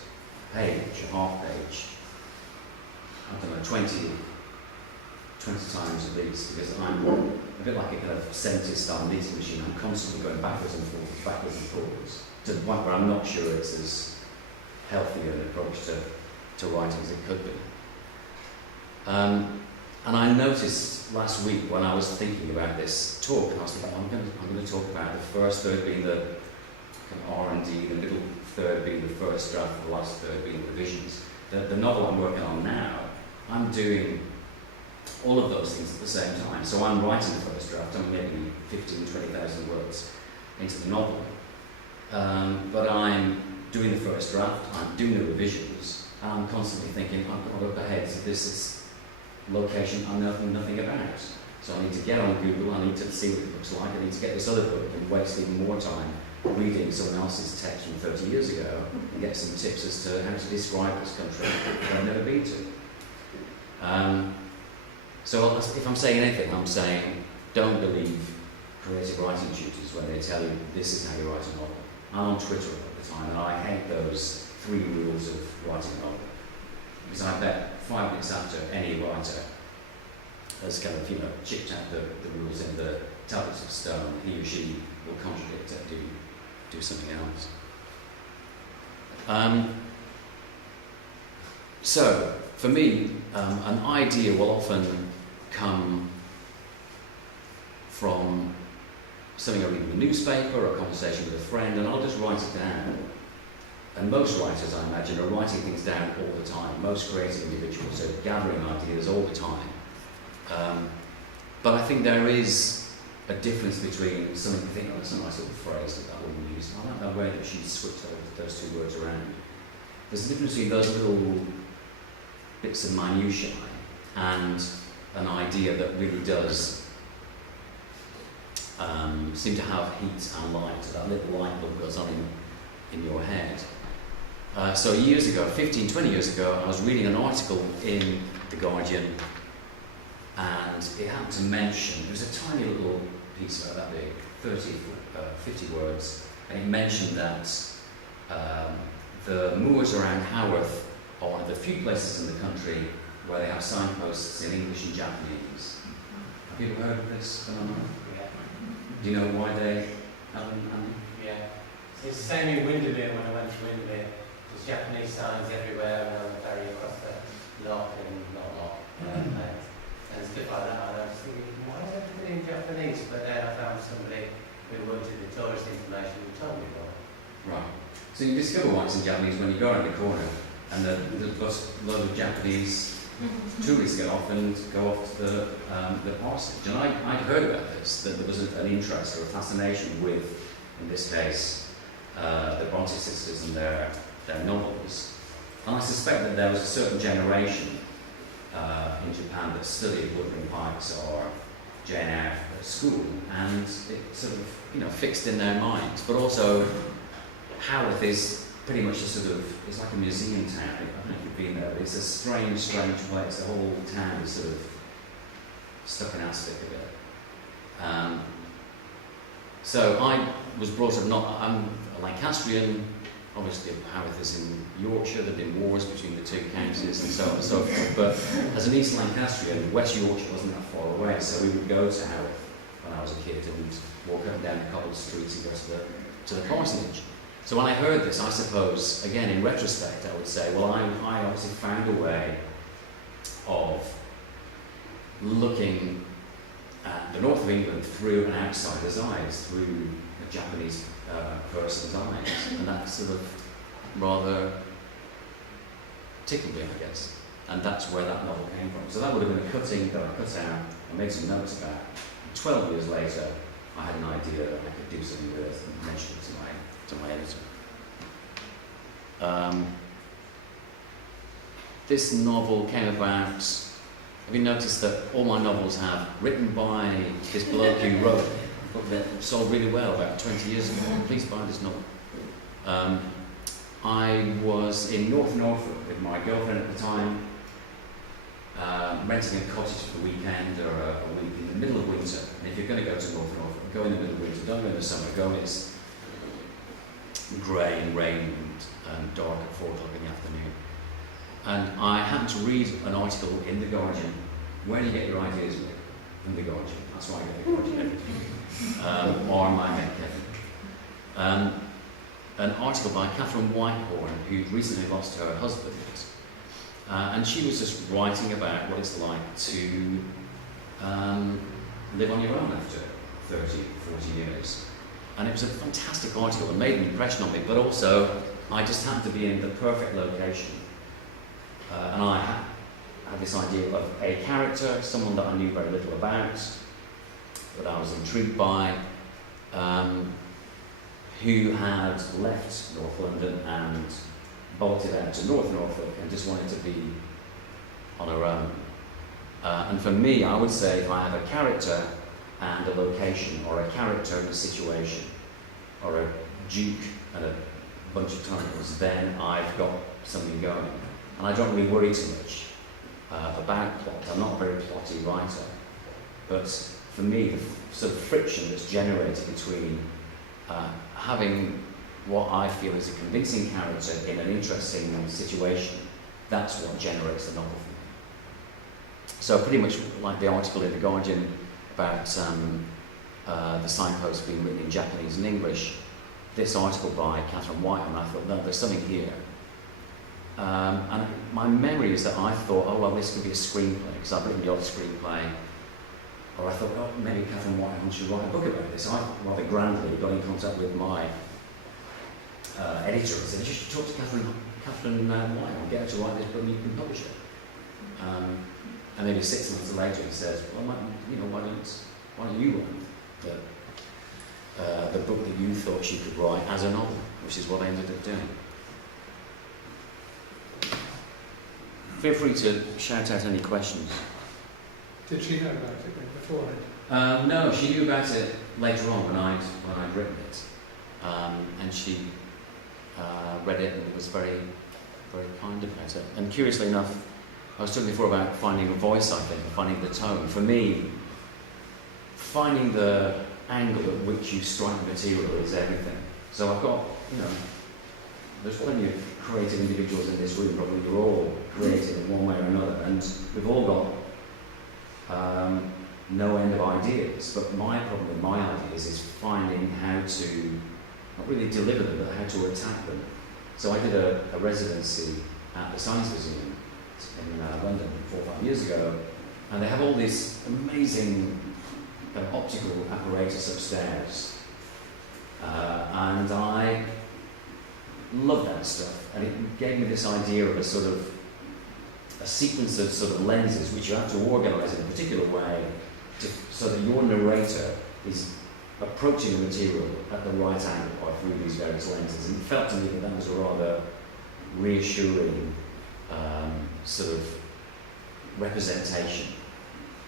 page, a half page, I don't know, 20 times at least, because I'm a bit like a kind of 70s style knitting machine. I'm constantly going backwards and forwards, to the point where I'm not sure it's as healthy an approach to writing as it could be. And I noticed last week when I was thinking about this talk, I was thinking, I'm going to talk about the first third being the kind of R&D, the middle third being the first draft, the last third being the revisions. The novel I'm working on now, I'm doing all of those things at the same time. So I'm writing the first draft, I'm maybe 15,000, 20,000 words into the novel. But I'm doing the first draft, I'm doing the revisions, and I'm constantly thinking, I've got to look ahead, so this is location I know nothing about. So I need to get on Google, I need to see what it looks like, I need to get this other book and waste even more time reading someone else's text from 30 years ago and get some tips as to how to describe this country that I've never been to. So if I'm saying anything, I'm saying don't believe creative writing tutors when they tell you this is how you write a novel. I'm on Twitter all the time and I hate those 3 rules of writing a novel. Because I bet 5 minutes after any writer has kind of, chipped out the rules in the tablets of stone, he or she will contradict it, do something else. So, for me, an idea will often come from something I read in the newspaper or a conversation with a friend, and I'll just write it down. And most writers, I imagine, are writing things down all the time. Most creative individuals are gathering ideas all the time. But I think there is a difference between something you think, oh, that's a nice little phrase that woman used. I like that way that she switched those 2 words around. There's a difference between those little bits of minutiae and an idea that really does seem to have heat and light. That little light bulb goes on in your head. So years ago, 15, 20 years ago, I was reading an article in The Guardian, and it happened to mention, it was a tiny little piece about that big, 50 words, and it mentioned that the moors around Haworth are one of the few places in the country where they have signposts in English and Japanese. Have you ever heard of this phenomenon? Yeah. Do you know why they have them? Yeah. So it's the same in Windermere when I went to Windermere. There's Japanese signs everywhere and on the ferry across the lock and and stuff like that. And I was thinking, why is everything in Japanese? But then I found somebody who worked in the tourist information who told me about it. Right. So you discover why it's in Japanese when you go around the corner and the load of Japanese tourists get off and go off to the parsonage. And I'd heard about this, that there was an interest or a fascination with, in this case, the Bronte sisters and their novels. And I suspect that there was a certain generation in Japan that studied Wuthering Heights or Jane Eyre at school, and it sort of, fixed in their minds. But also, Haworth is pretty much a sort of, it's like a museum town. I don't know if you've been there, but it's a strange place. The whole town is sort of stuck in aspect of it. So I was brought up I'm a Lancastrian, obviously Haworth is in Yorkshire, there have been wars between the two counties and so on and so forth, but as an East Lancastrian, West Yorkshire wasn't that far away, so we would go to Haworth when I was a kid and walk up and down the cobbled streets and go to the parsonage. So when I heard this, I suppose, again in retrospect, I would say, well, I obviously found a way of looking at the north of England through an outsider's eyes, through a Japanese person's eyes, and that sort of rather tickled me, I guess, and that's where that novel came from. So that would have been a cutting that I cut out and made some notes about. 12 years later, I had an idea that I could do something with it and mention it to my editor. This novel came about. Have you noticed that all my novels have written by this bloke who wrote a book that sold really well about 20 years ago? Please buy this novel. I was in North Norfolk with my girlfriend at the time, renting a cottage for the weekend or a week in the middle of winter. And if you're going to go to North Norfolk, go in the middle of winter, don't go in the summer, go when it's grey and rainy and dark at 4 o'clock in the afternoon. And I happened to read an article in The Guardian. Where do you get your ideas, Mick? In The Guardian. That's why I get The Guardian. Or my Mick. An article by Catherine Whitehorn, who'd recently lost her husband. And she was just writing about what it's like to live on your own after 30, 40 years. And it was a fantastic article and made an impression on me, but also I just happened to be in the perfect location. And I had this idea of a character, someone that I knew very little about, that I was intrigued by, who had left North London and bolted out to North Norfolk and just wanted to be on her own. And for me, I would say if I have a character and a location, or a character and a situation, or a duke and a bunch of titles, then I've got something going. And I don't really worry too much about plot. I'm not a very plotty writer. But for me, the sort of friction that's generated between having what I feel is a convincing character in an interesting situation, that's what generates the novel for me. So pretty much like the article in The Guardian about the signpost being written in Japanese and English, this article by Catherine Whitehorn, I thought, no, there's something here. And my memory is that I thought, oh well, this could be a screenplay, because I've written the odd screenplay. Or I thought, oh, maybe Catherine Whitehorn should write a book about this. I rather grandly got in contact with my editor and said, you should talk to Catherine Whitehorn, get her to write this book and you can publish it. And maybe 6 months later he says, well, why don't you write the book that you thought she could write as a novel, which is what I ended up doing. Feel free to shout out any questions. Did she know about it before? No, she knew about it later on when I'd written it, and she read it and was very, very kind about it. And curiously enough, I was talking before about finding a voice, I think, and finding the tone. For me, finding the angle at which you strike the material is everything. So I've got, there's plenty of creative individuals in this room, probably you're all creative in one way or another, and we've all got no end of ideas, but my problem with my ideas is finding how to, not really deliver them, but how to attack them. So I did a residency at the Science Museum in London 4 or 5 years ago, and they have all this amazing kind of optical apparatus upstairs, and I love that stuff, and it gave me this idea of a sequence of sort of lenses which you have to organise in a particular way so that your narrator is approaching the material at the right angle through these various lenses. And it felt to me that was a rather reassuring sort of representation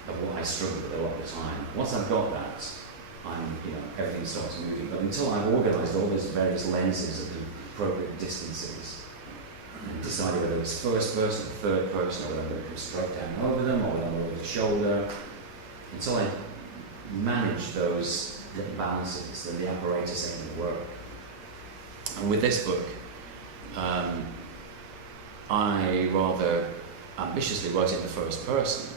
of what I struggled with a lot of the time. Once I've got that, everything starts moving. But until I've organised all those various lenses at the appropriate distances, and decided whether it's first person or third person, or whether it was straight down over them, or whether it was shoulder, until I manage those little balances and the apparatus ain't going to work. And with this book, I rather ambitiously wrote it in the first person.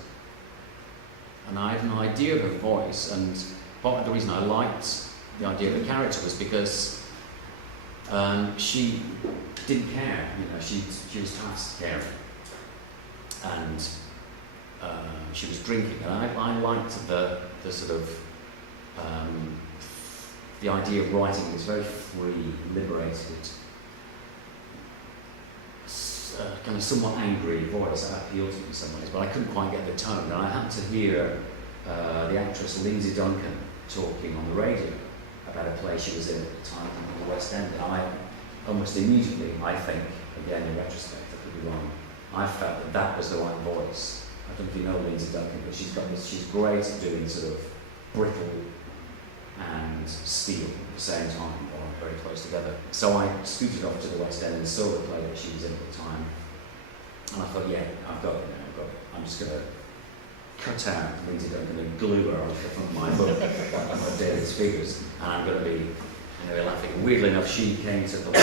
And I had an idea of her voice, and part of the reason I liked the idea of the character was because she didn't care, she was past caring. And she was drinking, and I liked the sort of the idea of writing this very free, liberated, kind of somewhat angry voice that appealed to me in some ways, but I couldn't quite get the tone. And I had to hear the actress Lindsay Duncan talking on the radio about a play she was in at the time in the West End. And I almost immediately, I think, again in retrospect, I could be wrong, I felt that that was the right voice. I don't know if you know Lindsay Duncan, but she's great at doing sort of brittle and steel at the same time, or very close together. So I scooted off to the West End and saw the play that she was in at the time. And I thought, yeah, I've got it now, I'm just going to cut out Lindsay Duncan and glue her onto the front of my book, on David's figures, and I'm going to be laughing. Weirdly enough, she came to the book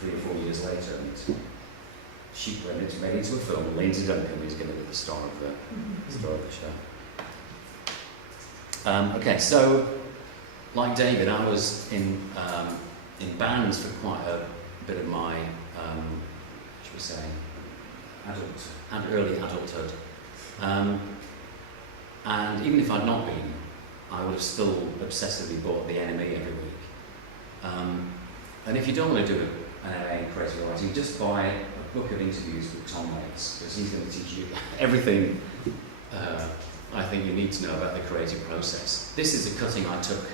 3 or 4 years later, and she made it into a film, and Lindsay Duncan is going to be the star of the show. Okay, so like David, I was in bands for quite a bit of my, should we say, early adulthood. And even if I'd not been, I would have still obsessively bought The Enemy every week. And if you don't want to do an MA in creative writing, just buy a book of interviews with Tom Waits, because he's going to teach you everything I think you need to know about the creative process. This is a cutting I took,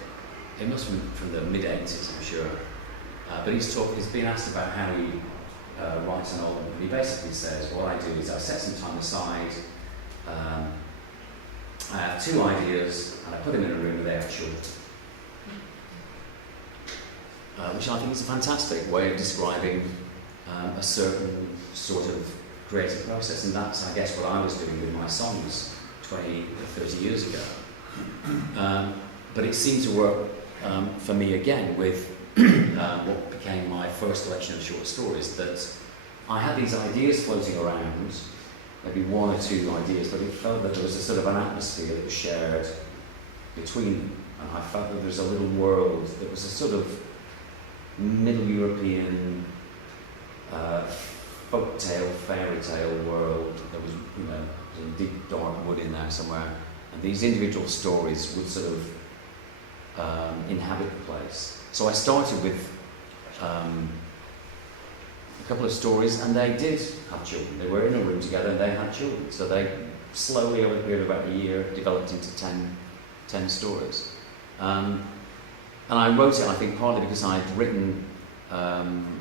it must be from the mid-80s, I'm sure. But he's been asked about how he writes an album, and he basically says, what I do is I set some time aside, I have 2 ideas, and I put them in a room and they have children. Which I think is a fantastic way of describing a certain sort of creative process, and that's, I guess, what I was doing with my songs 20 or 30 years ago. But it seemed to work for me again with what became my first collection of short stories, that I had these ideas floating around, maybe 1 or 2 ideas, but it felt that there was a sort of an atmosphere that was shared between them, and I felt that there was a little world that was a sort of Middle European folktale, fairy tale world. There was, a deep dark wood in there somewhere, and these individual stories would sort of inhabit the place. So I started with a couple of stories, and they did have children. They were in a room together and they had children. So they slowly, over the period of about a year, developed into 10 stories. And I wrote it, I think, partly because I'd written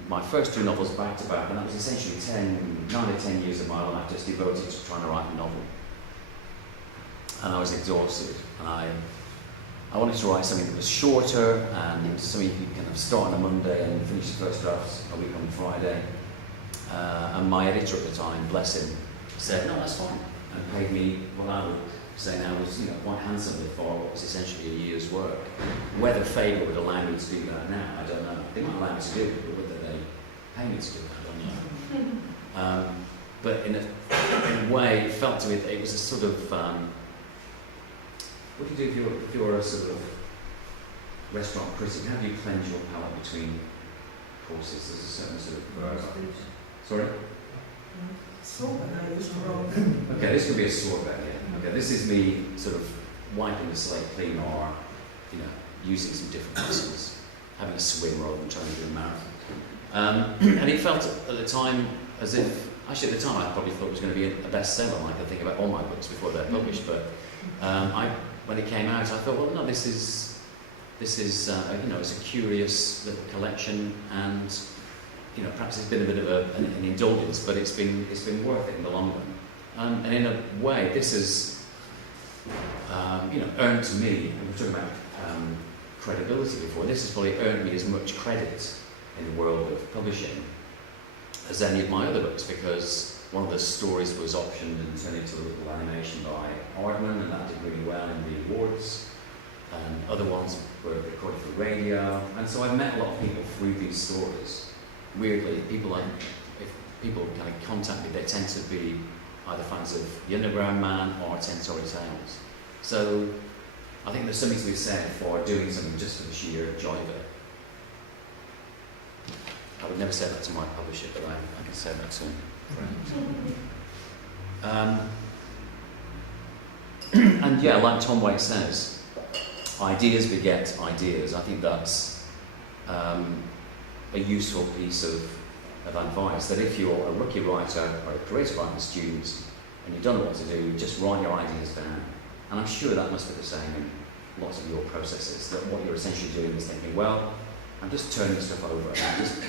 my first 2 novels back to back, and that was essentially 9 or 10 years of my life just devoted to trying to write a novel. And I was exhausted, and I wanted to write something that was shorter and something you could kind of start on a Monday and finish the first draft a week on Friday. And my editor at the time, bless him, said, no, that's fine, and paid me what I would say now was quite handsomely for what was essentially a year's work. Whether Faber would allow me to do that now, I don't know. They might allow me to do it, but whether they pay me to do it, I don't know. But in a way, it felt to me that it was a sort of what do you do if you're a sort of restaurant critic? How do you cleanse your palate between courses? There's a certain sort of verb. Sorry? Okay, this could be a sorbet, yeah. Okay, this is me sort of wiping the slate clean, or using some different muscles, having a swim rather than trying to do a marathon. And it felt at the time as if, actually at the time I probably thought it was going to be a bestseller. I could think about all my books before they're published, but when it came out, I thought, well, no, this is it's a curious little collection, and perhaps it's been a bit of an indulgence, but it's been worth it in the long run. And in a way, this has earned to me. We were talking about credibility before. This has probably earned me as much credit in the world of publishing as any of my other books, because one of the stories was optioned and turned into a little animation by Aardman, and that did really well in the awards. And other ones were recorded for radio, and so I've met a lot of people through these stories. Weirdly, if people kind of contact me, they tend to be either fans of The Underground Man or 10 Story Tales. So I think there's something to be said for doing something just for the sheer joy of it. I would never say that to my publisher, but I can say that to friends. And yeah, like Tom Waite says, ideas beget ideas. I think that's a useful piece of advice, that if you're a rookie writer or a creative writing student and you don't know what to do, just write your ideas down. And I'm sure that must be the same in lots of your processes, that what you're essentially doing is thinking, well, I'm just turning stuff over and just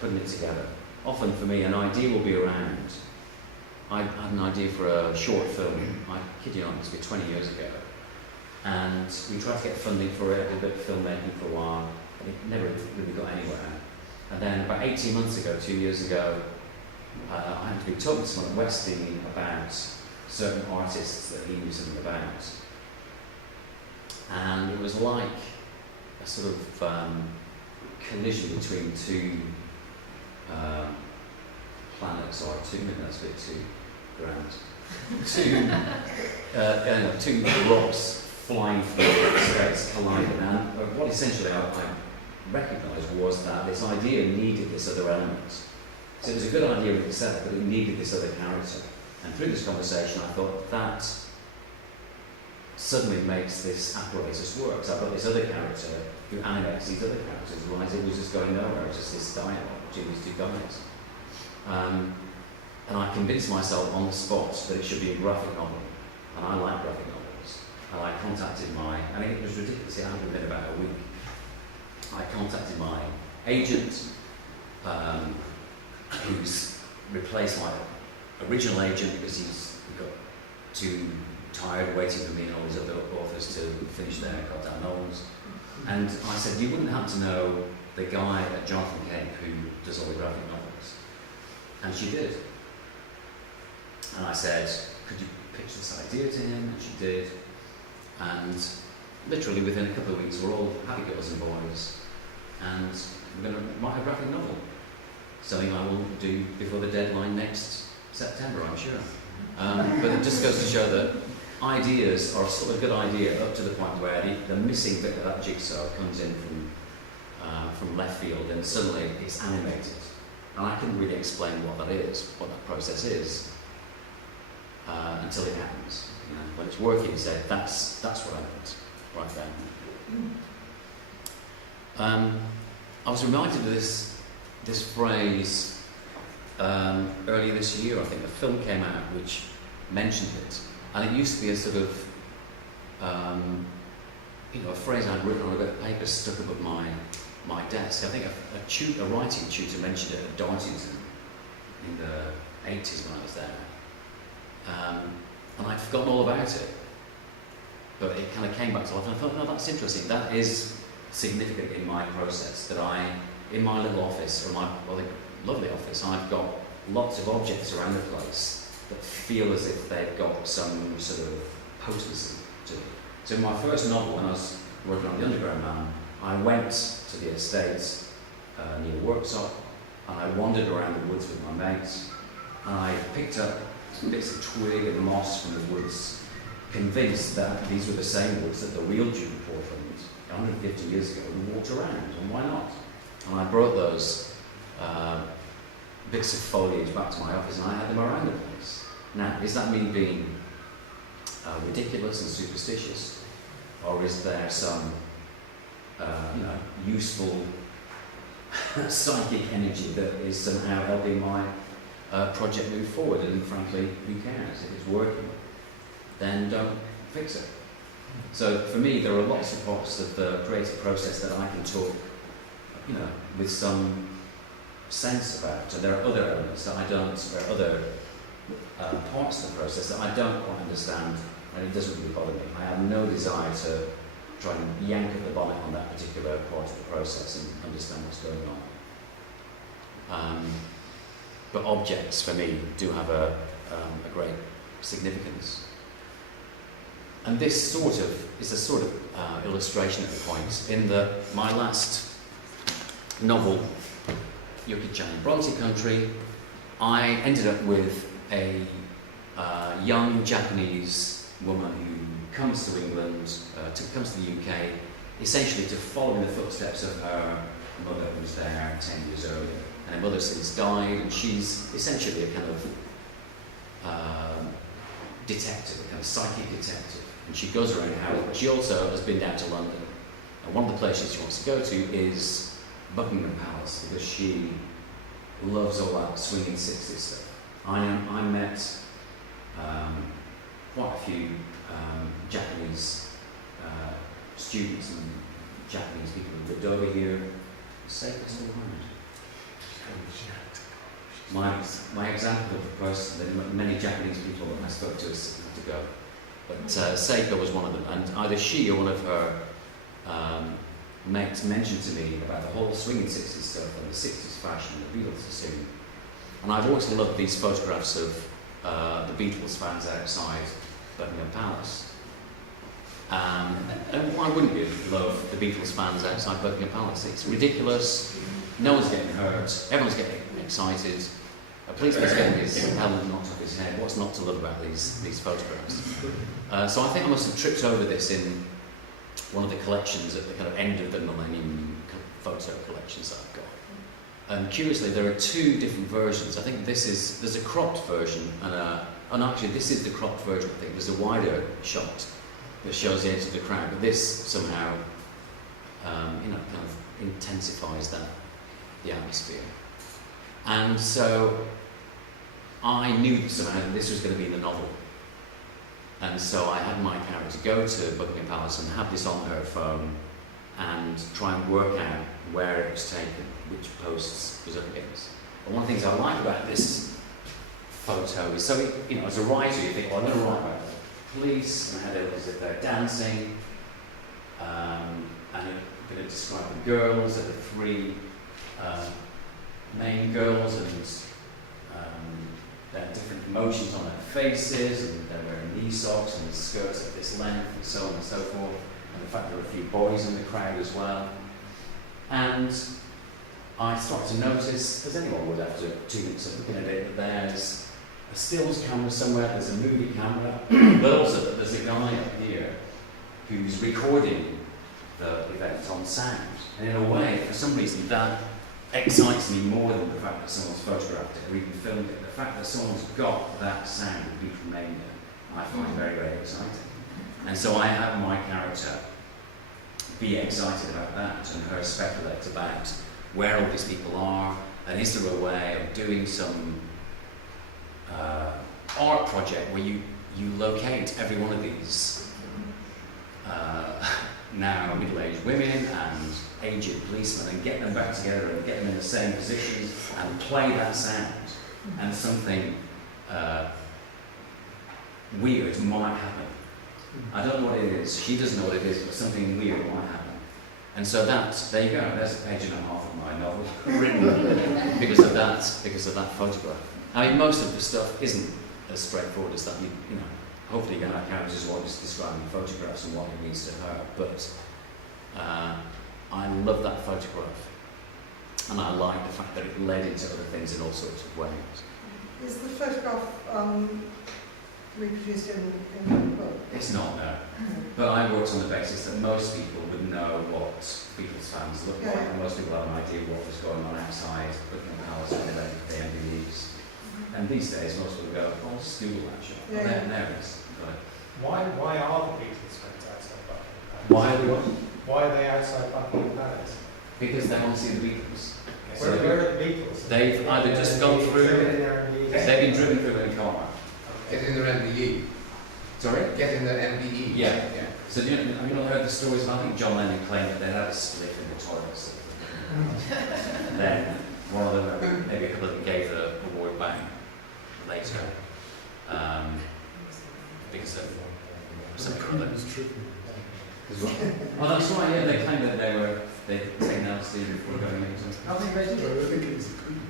putting it together. Often for me, an idea will be around. I had an idea for a short film, I kid you not, it must be 20 years ago. And we tried to get funding for it, a bit of filmmaking for a while, but it never really got anywhere. And then about 18 months ago, 2 years ago, I happened to be talking to someone at Westing about certain artists that he knew something about. And it was like a sort of collision between two planets, or two, maybe that's a bit too grand, two rocks flying through space colliding. And what essentially I recognised was that this idea needed this other element. So it was a good idea in itself, but it needed this other character. And through this conversation, I thought that suddenly makes this apparatus work. So I've got this other character who animates these other characters, whereas it was just going nowhere, it was just this dialogue between these two guys. And I convinced myself on the spot that it should be a graphic novel. And I like graphic novels. And I contacted it was ridiculous, it happened within about a week. I contacted my agent, who's replaced my original agent because he got too tired waiting for me and all these other authors to finish their goddamn novels. And I said, you wouldn't happen to know the guy at Jonathan Cape who does all the graphic novels? And she did. And I said, could you pitch this idea to him? And she did. And literally within a couple of weeks, we're all happy girls and boys. And we're going to write a graphic novel. Something I will do before the deadline next September, I'm sure. But it just goes to show that ideas are still a good idea up to the point where the missing bit of that jigsaw comes in from left field, and suddenly it's animated. And I couldn't really explain what that is, what that process is, until it happens. You know, when it's working, you say, that's what I meant, right there. I was reminded of this phrase earlier this year. I think a film came out which mentioned it, and it used to be a sort of a phrase I'd written on a bit of paper stuck up at my desk. I think a writing tutor mentioned it at Dartington in the 80s when I was there, and I'd forgotten all about it, but it kind of came back to life, and I thought, no, that's interesting. That is significant in my process, that in my little office, or my lovely office, I've got lots of objects around the place that feel as if they've got some sort of potency to them. So in my first novel, when I was working on The Underground Man, I went to the estate near the workshop, and I wandered around the woods with my mates, and I picked up some bits of twig and moss from the woods, convinced that these were the same woods that the real Duke of Portland, 150 years ago, walked around, and why not? And I brought those bits of foliage back to my office, and I had them around the place. Now, is that me being ridiculous and superstitious, or is there some useful psychic energy that is somehow helping my project move forward? And frankly, who cares? If it's working, then don't fix it. So for me, there are lots of parts of the creative process that I can talk, with some sense about, and there are other elements that I don't, there are other parts of the process that I don't quite understand, and it doesn't really bother me. I have no desire to try and yank up the bonnet on that particular part of the process and understand what's going on. but objects for me do have a great significance. And this sort of is a sort of illustration of the point in that my last novel, Yuki-chan in Bronte Country, I ended up with a young Japanese woman who comes to England, comes to the UK, essentially to follow in the footsteps of her mother who was there 10 years earlier. And her mother since died, and she's essentially a kind of detective, a kind of psychic detective. And she goes around Harrow, but she also has been down to London. And one of the places she wants to go to is Buckingham Palace, because she loves all that swinging 60s stuff. I met quite a few Japanese students and Japanese people who lived over here. Seiko's still around. My example of the person, there are many Japanese people that I spoke to to go, but Seiko was one of them, and either she or one of her mates mentioned to me about the whole swinging 60s stuff and the 60s fashion the Beatles are seeing. And I've always loved these photographs of the Beatles fans outside Buckingham Palace. And why wouldn't you love the Beatles fans outside Buckingham Palace? It's ridiculous, no one's getting hurt, everyone's getting excited. A policeman's getting his helmet knocked off his head. What's not to love about these photographs? So I think I must have tripped over this in one of the collections at the kind of end of the millennium photo collections that I've got. And curiously, there are two different versions. I think there's a cropped version, and actually this is the cropped version, I think. There's a wider shot that shows the edge of the crowd, but this somehow, kind of intensifies the atmosphere. And so I knew that somehow this was going to be in the novel. And so I had my character go to Buckingham Palace and have this on her phone and try and work out where it was taken, which posts it was up against. And one of the things I like about this photo is, so as a writer, you think, well, I'm going to write about the police and how they look as if they're dancing, and I'm going to describe the girls, the three main girls, and their different emotions on their faces, and they're wearing knee socks and skirts at this length, and so on and so forth, and the fact there are a few boys in the crowd as well. And I started to notice, as anyone would after 2 minutes of looking at it, that there's a stills camera somewhere, there's a movie camera, but also that there's a guy up here who's recording the event on sound. And in a way, for some reason, that excites me more than the fact that someone's photographed it or even filmed it. The fact that someone's got that sound of Beatlemania, I find very, very exciting. And so I have my character be excited about that and her speculate about where all these people are, and is there a way of doing some art project where you locate every one of these now middle-aged women and aged policemen and get them back together and get them in the same positions and play that sound, and something weird might happen. I don't know what it is, she doesn't know what it is, but something weird might happen. And so there you go, there's a page and a half of my novel written because of that photograph. I mean, most of the stuff isn't as straightforward as that. Hopefully you're going to have characters who are just describing photographs and what it means to her, but I love that photograph, and I like the fact that it led into other things in all sorts of ways. Is the photograph reproduced in the book? It's not, no. But I worked on the basis that most people would know what Beatles fans look like, and most people have an idea what was going on outside Buckingham Palace when they went to the MBEs. And these days, most people go, oh, just Google that shot. Yeah. There it is. Why are the Beatles fans outside Buckingham Palace? Why are they what? Why are they outside Buckingham Palace? Because they want to see the Beatles. Where are the Beatles? They've either just gone through, they've been driven through in a car. Get in their MBE. Sorry? Get in their MBE. Yeah. So have you not heard the stories about, I think John Lennon claimed that they had a split in the toilets. And then one of them, maybe a couple of them gave the award back later. Because of something like that. Well, that's right, yeah, they claimed that they'd taken LSD before going into it. I think they did. I think it was the Queen.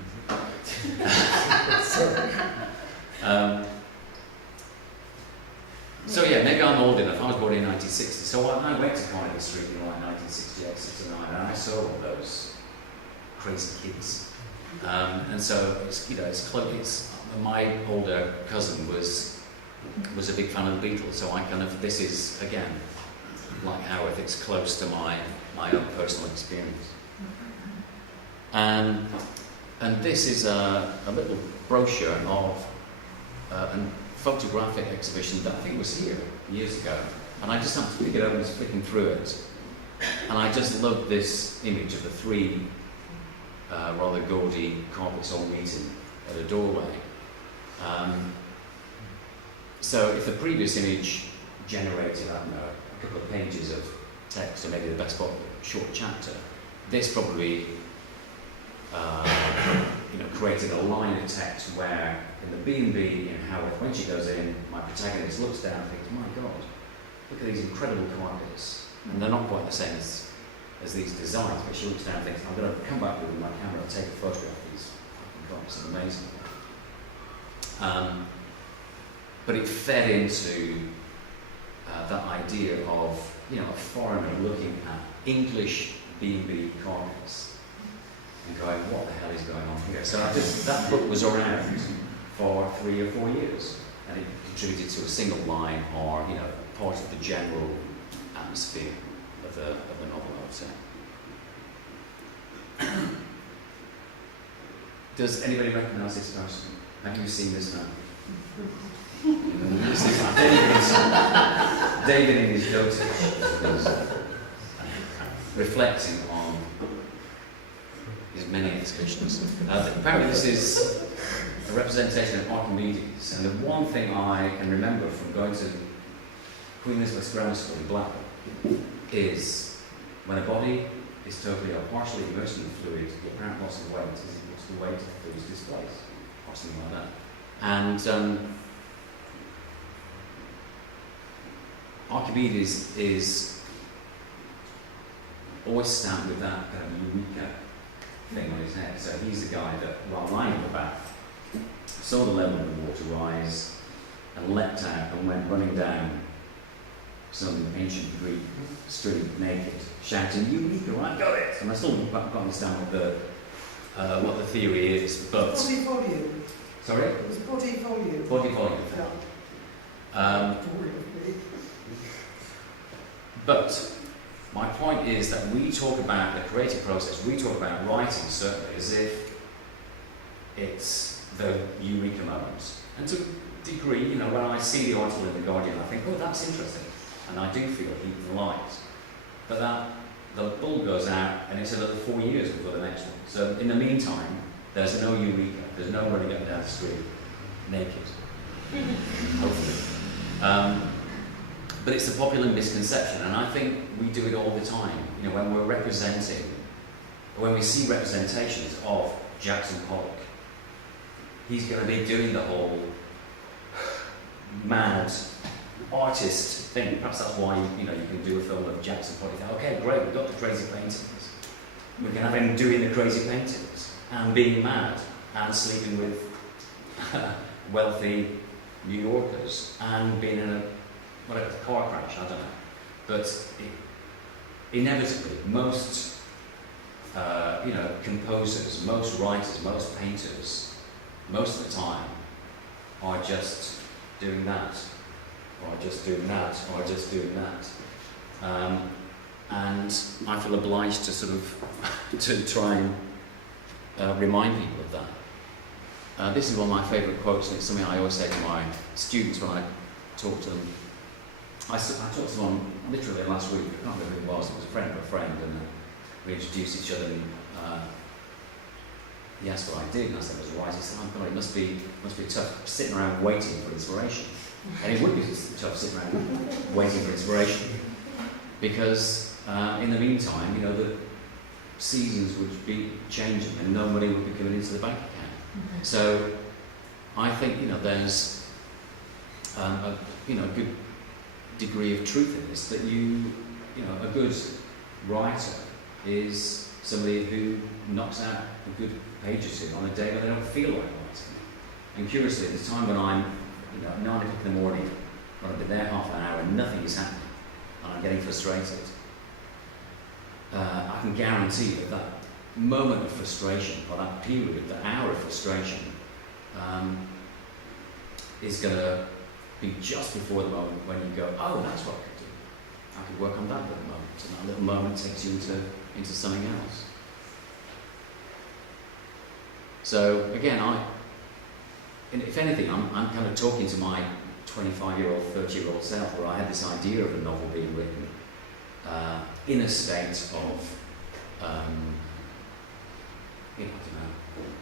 So yeah, maybe I'm old enough. I was born in 1960, so I went to Carnegie Street in like 1968, 69, and I saw all those crazy kids. And so it's, you know, it's close. It's my older cousin was a big fan of the Beatles, so I kind of, this is again like Howard, it's close to my own personal experience. And this is a little brochure of a photographic exhibition that I think was here years ago, and I just happened to pick it up and was flicking through it, and I just loved this image of the three rather gaudy carpets all meeting at a doorway. So if the previous image generated, I don't know, a couple of pages of text, or maybe the best part, a short chapter, this probably created a line of text where in the B&B in Howard, when she goes in, my protagonist looks down and thinks, my God, look at these incredible carpets. And they're not quite the same as these designs, but she looks down and thinks, I'm going to come back with my camera and take a photograph of these fucking carpets, they're amazing. But it fed into that idea of, a foreigner looking at English B&B carpets and going, what the hell is going on here? So that book was around for 3 or 4 years, and it contributed to a single line or, part of the general atmosphere of the novel, I would say. Does anybody recognise this person? Have you seen this man? This is David in his dotage is reflecting on his many exhibitions. Apparently this is a representation of Archimedes, and the one thing I can remember from going to Queen Elizabeth's Grammar School in Blackburn is when a body is totally or partially immersed in the fluid, the apparent loss of weight is equal to the weight of the fluid's displaced, or something like that. And Archimedes is always stamped with that kind of eureka thing on his head. So he's the guy that, while lying in the bath, saw the level of the water rise and leapt out and went running down some ancient Greek street naked, shouting, "Eureka, I got it!" And I still can't understand what the theory is, but... Body volume. Sorry? It was body volume. Body volume. Yeah. But my point is that we talk about the creative process, we talk about writing certainly as if it's the eureka moment. And to a degree, when I see the article in The Guardian, I think, oh, that's interesting. And I do feel heat and light. But the bulb goes out and it's another 4 years before the next one. So in the meantime, there's no eureka, there's no running up and down the street naked. Hopefully. But it's a popular misconception, and I think we do it all the time. When we're representing, when we see representations of Jackson Pollock, he's going to be doing the whole mad artist thing. Perhaps that's why you can do a film of Jackson Pollock. Okay, great, we've got the crazy paintings. We can have him doing the crazy paintings and being mad and sleeping with wealthy New Yorkers and being in a car crash, I don't know. But inevitably, most composers, most writers, most painters, most of the time are just doing that, or just doing that, or just doing that. And I feel obliged to sort of to try and remind people of that. This is one of my favourite quotes, and it's something I always say to my students when I talk to them. I talked to someone literally last week, I can't remember who it was a friend of a friend, and we introduced each other, and he asked what I did, and I said I was a writer. He said, oh God, it must be tough sitting around waiting for inspiration. And it would be tough sitting around waiting for inspiration, because in the meantime, the seasons would be changing and no money would be coming into the bank account. So I think, there's a good degree of truth in this, that a good writer is somebody who knocks out a good page or two on a day when they don't feel like writing. And curiously, at the time when I'm, at 9 o'clock in the morning, when I've been there half an hour and nothing is happening, and I'm getting frustrated, I can guarantee that moment of frustration, or that period, the hour of frustration, is going to be just before the moment when you go, oh, that's what I could do. I could work on that little moment, and that little moment takes you into something else. So again, if anything, I'm kind of talking to my 25-year-old, 30-year-old self, where I had this idea of a novel being written in a state of,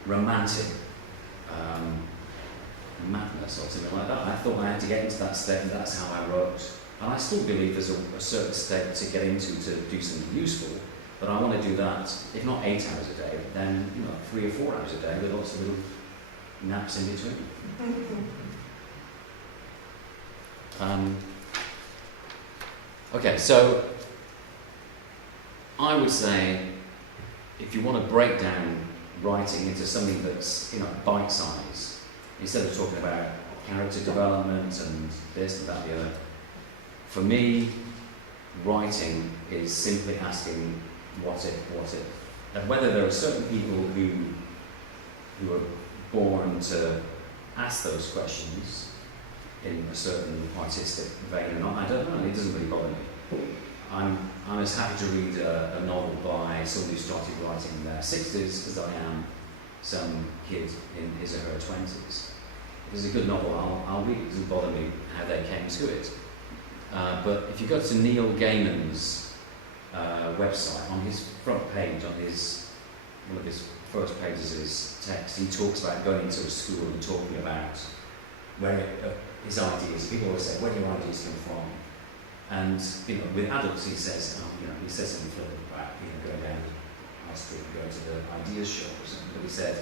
romantic madness or something like that. I thought I had to get into that state, and that's how I wrote. And I still believe there's a certain state to get into to do something useful, but I want to do that, if not 8 hours a day, then 3 or 4 hours a day with lots of little naps in between. Okay, so I would say if you want to break down writing into something that's bite size, instead of talking about character development and this and that and the other, for me, writing is simply asking what if. And whether there are certain people who are born to ask those questions in a certain artistic vein or not, I don't know. It doesn't really bother me. I'm as happy to read a novel by someone who started writing in their 60s as I am some kid in his or her 20s. If it's a good novel, I'll read it. It doesn't bother me how they came to it. But if you go to Neil Gaiman's website, on his front page, on one of his first pages of his text, he talks about going into a school and talking about where his ideas. People always say, where do your ideas come from? And with adults, he says, he says something flippant about going down high street and going to the ideas shows. But he said,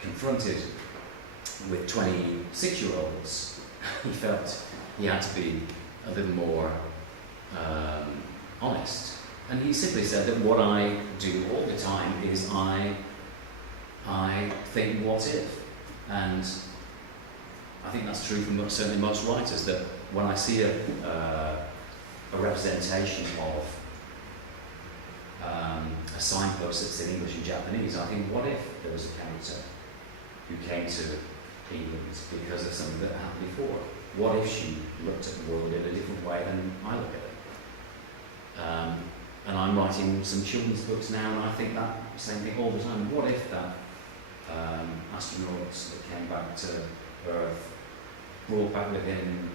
confronted with 26-year-olds, he felt he had to be a little more honest. And he simply said that what I do all the time is I think, what if? And I think that's true for certainly most writers, that when I see a representation of a signpost that's in English and Japanese, I think, what if there was a character who came to England because of something that happened before? What if she looked at the world in a different way than I look at it? And I'm writing some children's books now, and I think that same thing all the time. What if that astronauts that came back to Earth brought back with him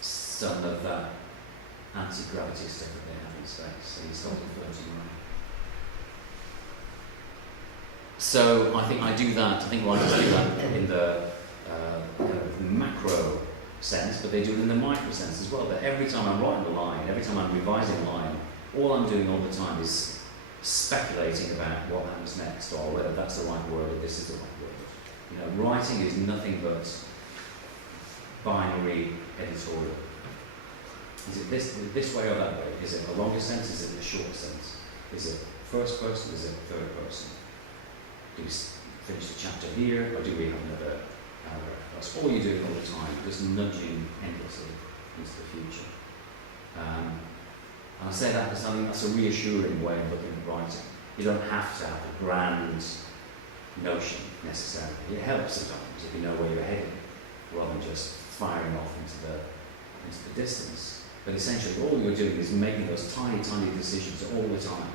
some of that anti-gravity stuff that they have in space, so he started floating around. So I think I do that. I think writers do that in the kind of macro sense, but they do it in the micro sense as well. That every time I'm writing a line, every time I'm revising a line, all I'm doing all the time is speculating about what happens next, or whether that's the right word or this is the right word. Writing is nothing but binary editorial. Is it this way or that way? Is it a longer sense? Is it a shorter sense? Is it first person? Is it third person? Do we finish the chapter here, or do we have another paragraph? That's all you're doing all the time, just nudging endlessly into the future. And I say that because I think that's a reassuring way of looking at writing. You don't have to have a grand notion necessarily. It helps sometimes if you know where you're heading, rather than just firing off into the distance. But essentially, all you're doing is making those tiny, tiny decisions all the time.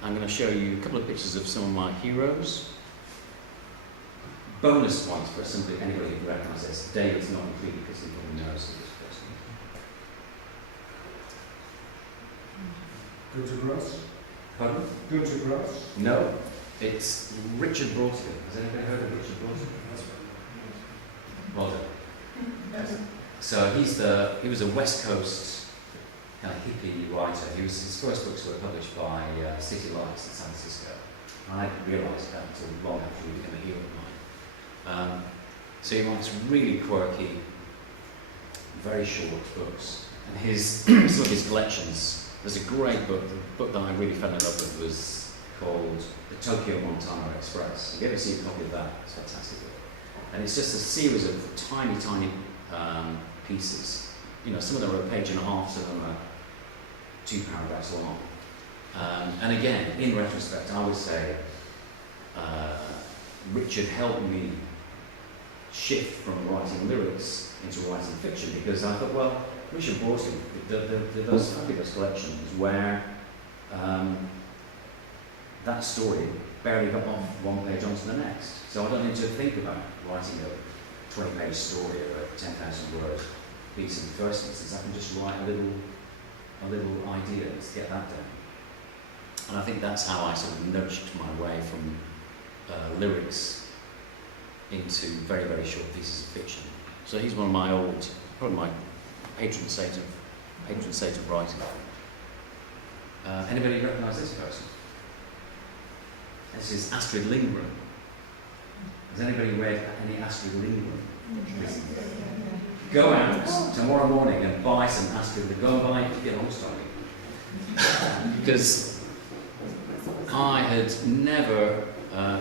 I'm going to show you a couple of pictures of some of my heroes. Bonus points for simply anybody who can recognise this. David's not included because he probably knows this person. Go to grass? Pardon? Go to grass? No, it's Richard Broughton. Has anybody heard of Richard Broughton? Well done. So he was a West Coast kind of hippie writer. His first books were published by City Lights in San Francisco. I didn't realise that until long after he became a hero of mine. So he writes really quirky, very short books. And some of his collections There's a great book, the book that I really fell in love with was called The Tokyo Montana Express. Have you ever seen a copy of that? It's a fantastic book. And it's just a series of tiny pieces. You know, some of them are a page and a half, some of them are 2 paragraphs long. And again, in retrospect, I would say Richard helped me shift from writing lyrics into writing fiction, because I thought, well, Richard Borsley did those fabulous collections where that story barely got off one page onto the next. So I don't need to think about writing a 20-page story of a 10,000 word piece in the first instance. I can just write a little idea to get that down. And I think that's how I sort of nudged my way from lyrics into very, very short pieces of fiction. So he's one of probably my patron saint of writing. Anybody recognise this person? This is Astrid Lindgren. Has anybody read any Astrid Lindgren? Go out tomorrow morning and buy some Astrid Lindgren. Go and buy it, get on starting. Because I had never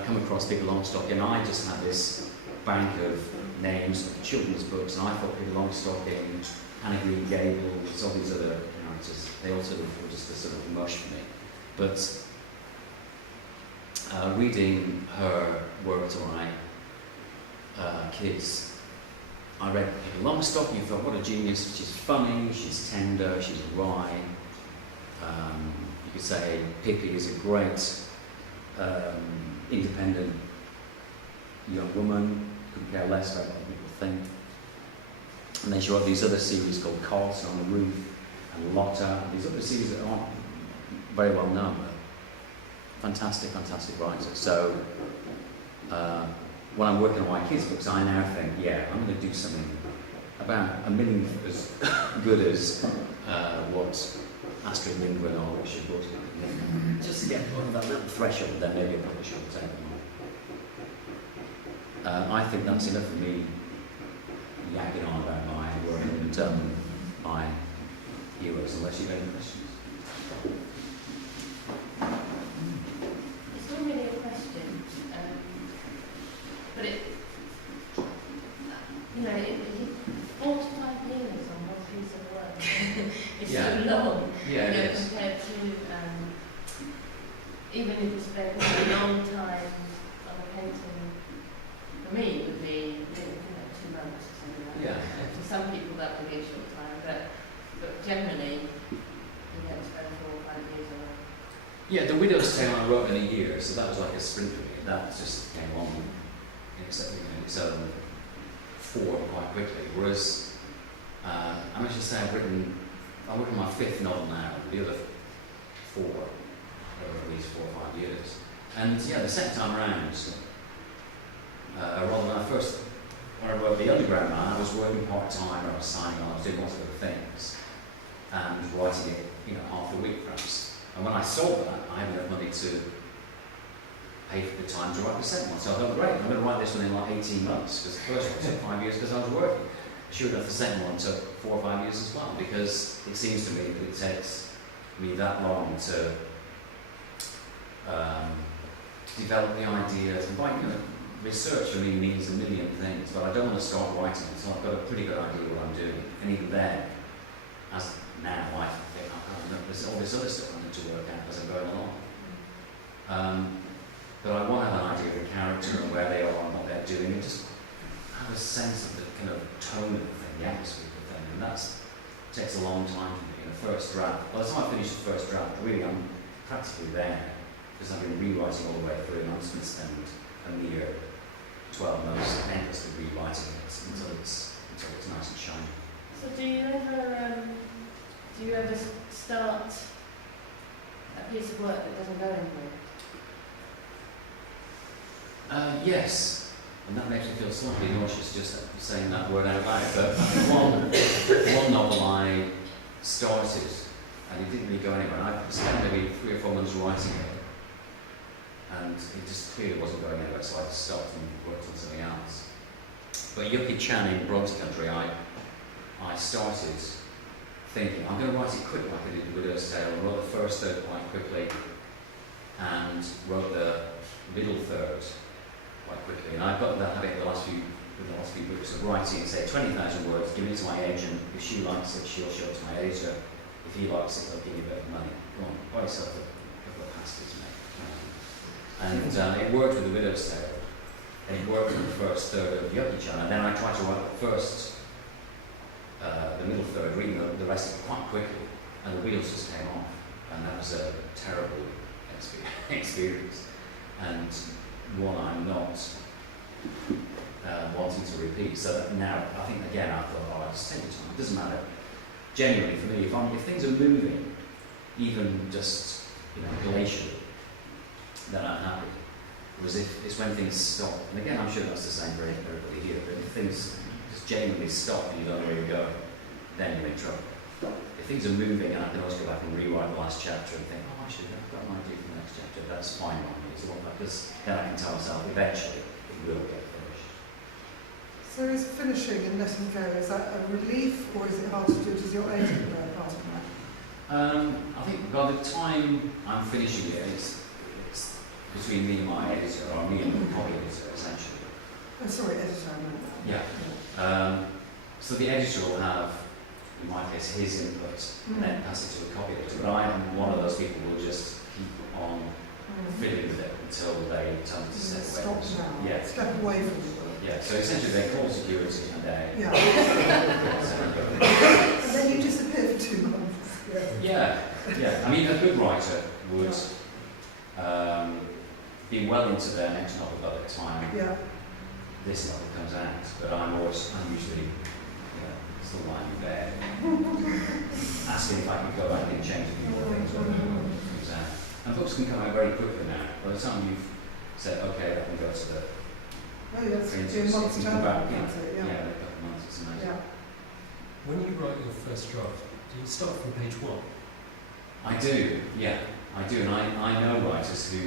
come across Pippi Longstocking, and I just had this bank of names of children's books, and I thought Pippi Longstocking, Anna Green Gables, all these other characters, they all sort of were just a sort of mush for me. But reading her work to my kids, I read Pippi Longstocking, thought, what a genius, she's funny, she's tender, she's wry. You could say Pippi is a great independent young woman, couldn't care less about what people think. And then she wrote these other series called Cots on the Roof and Lotta, and these other series that aren't very well known, but fantastic writer. So when I'm working on my kids' books, I now think, yeah, I'm going to do something about a million as good as what Astrid Lindgren or Richard Borsley, just to get over that little threshold, then maybe a publisher will take them on. I think that's enough for me yakking on about my work and my heroes, unless you've got any questions. It's not really a question, but it 4 to 5 years on one piece of work. It's so long, compared to even if you spend a long time on a painting. For me, it would be 2 months or something like that. For some people, that would be a short time, but generally, you get to spend 4 or 5 years on it. Yeah, The Widow's Tale I wrote in a year, so that was like a sprint for me. That just came on in its own form quite quickly. Whereas, I must just say I'm working on my 5th novel now, the other 4 over at least 4 or 5 years. And yeah, the second time around, rather than when I wrote The Underground Man, I was working part-time, I was signing on, I was doing lots of other things, and writing it, half the week perhaps. And when I saw that, I had enough money to pay for the time to write the second one. So I thought, great, I'm going to write this one in like 18 months, because the first one took 5 years because I was working. Sure enough, the second one took 4 or 5 years as well, because it seems to me that it takes me that long to develop the ideas. And by research for me means a million things, but I don't want to start writing until I've got a pretty good idea what I'm doing. And even then, as now, I think there's all this other stuff I need to work out as I'm going along. But I want to have an idea of the character and where they are and what they're doing, and just have a sense of the kind of tone of the thing, the atmosphere of the thing, and that takes a long time for me. The first draft, by the time I finish the first draft, really I'm practically there, because I've been rewriting all the way through, and I'm just going to spend a mere 12 months endlessly rewriting it until it's nice and shiny. So do you ever start a piece of work that doesn't go anywhere? Yes, and that makes me feel slightly nauseous just saying that word out loud. But I think one novel I started and it didn't really go anywhere. And I spent maybe 3 or 4 months writing it, and it just clearly wasn't going anywhere, so I just stopped and worked on something else. But Yuki Chan in Bronte Country, I started thinking, I'm going to write it quick like I did with Widow's Tale. I wrote the first third quite quickly and wrote the middle third quite quickly. And I've got the habit with the last few books of writing, say 20,000 words, giving it to my agent. If she likes it, she'll show it to my editor. If he likes it, they'll give you a bit of money. Go on, buy yourself a couple of pasties, mate. And it worked with the Widow's Tale. And it worked with the first third of Yucky Chan. And then I tried to write the middle third, reading the rest of it quite quickly, and the wheels just came off. And that was a terrible experience. And one I'm not wanting to repeat. So that now, I think again, I thought, oh, I'll just take your time. It doesn't matter. Genuinely, for me, if things are moving, even just glacially, then I'm happy. Whereas it's when things stop, and again, I'm sure that's the same for everybody here. But if things just genuinely stop and you don't know where you're going, then you're in trouble. If things are moving, and I can always go back and rewrite the last chapter and think, oh, actually, I've got an idea for the next chapter. That's fine by me. Because then I can tell myself eventually it will get finished. So is finishing and letting go, is that a relief or is it hard to do? Does your agent know part of that? I think by the time I'm finishing it, it's between me and my editor, or me and the copy editor, essentially. Oh, sorry, editor, I meant that. Yeah. So the editor will have, in my case, his input, and then pass it to a copy editor. But I am one of those people who will just keep on fiddling with it until they tell me to step away. Stop now. Yeah. Step away from the work. Yeah, so essentially they call security and they... Yeah. And then you disappear for 2 months. Yeah. I mean, a good writer would be well into their next novel by the time this novel comes out. But I'm usually still lying in bed, asking if I can go back and change a few more things when the book comes out. And books can come out very quickly now. By the time you've said, okay, that can go to the... Oh, yes, printers, in months' it can time. come back, In a couple in a couple of months, it's amazing. Yeah. When you write your first draft, do you start from page 1? I do, yeah, I do. And I know writers who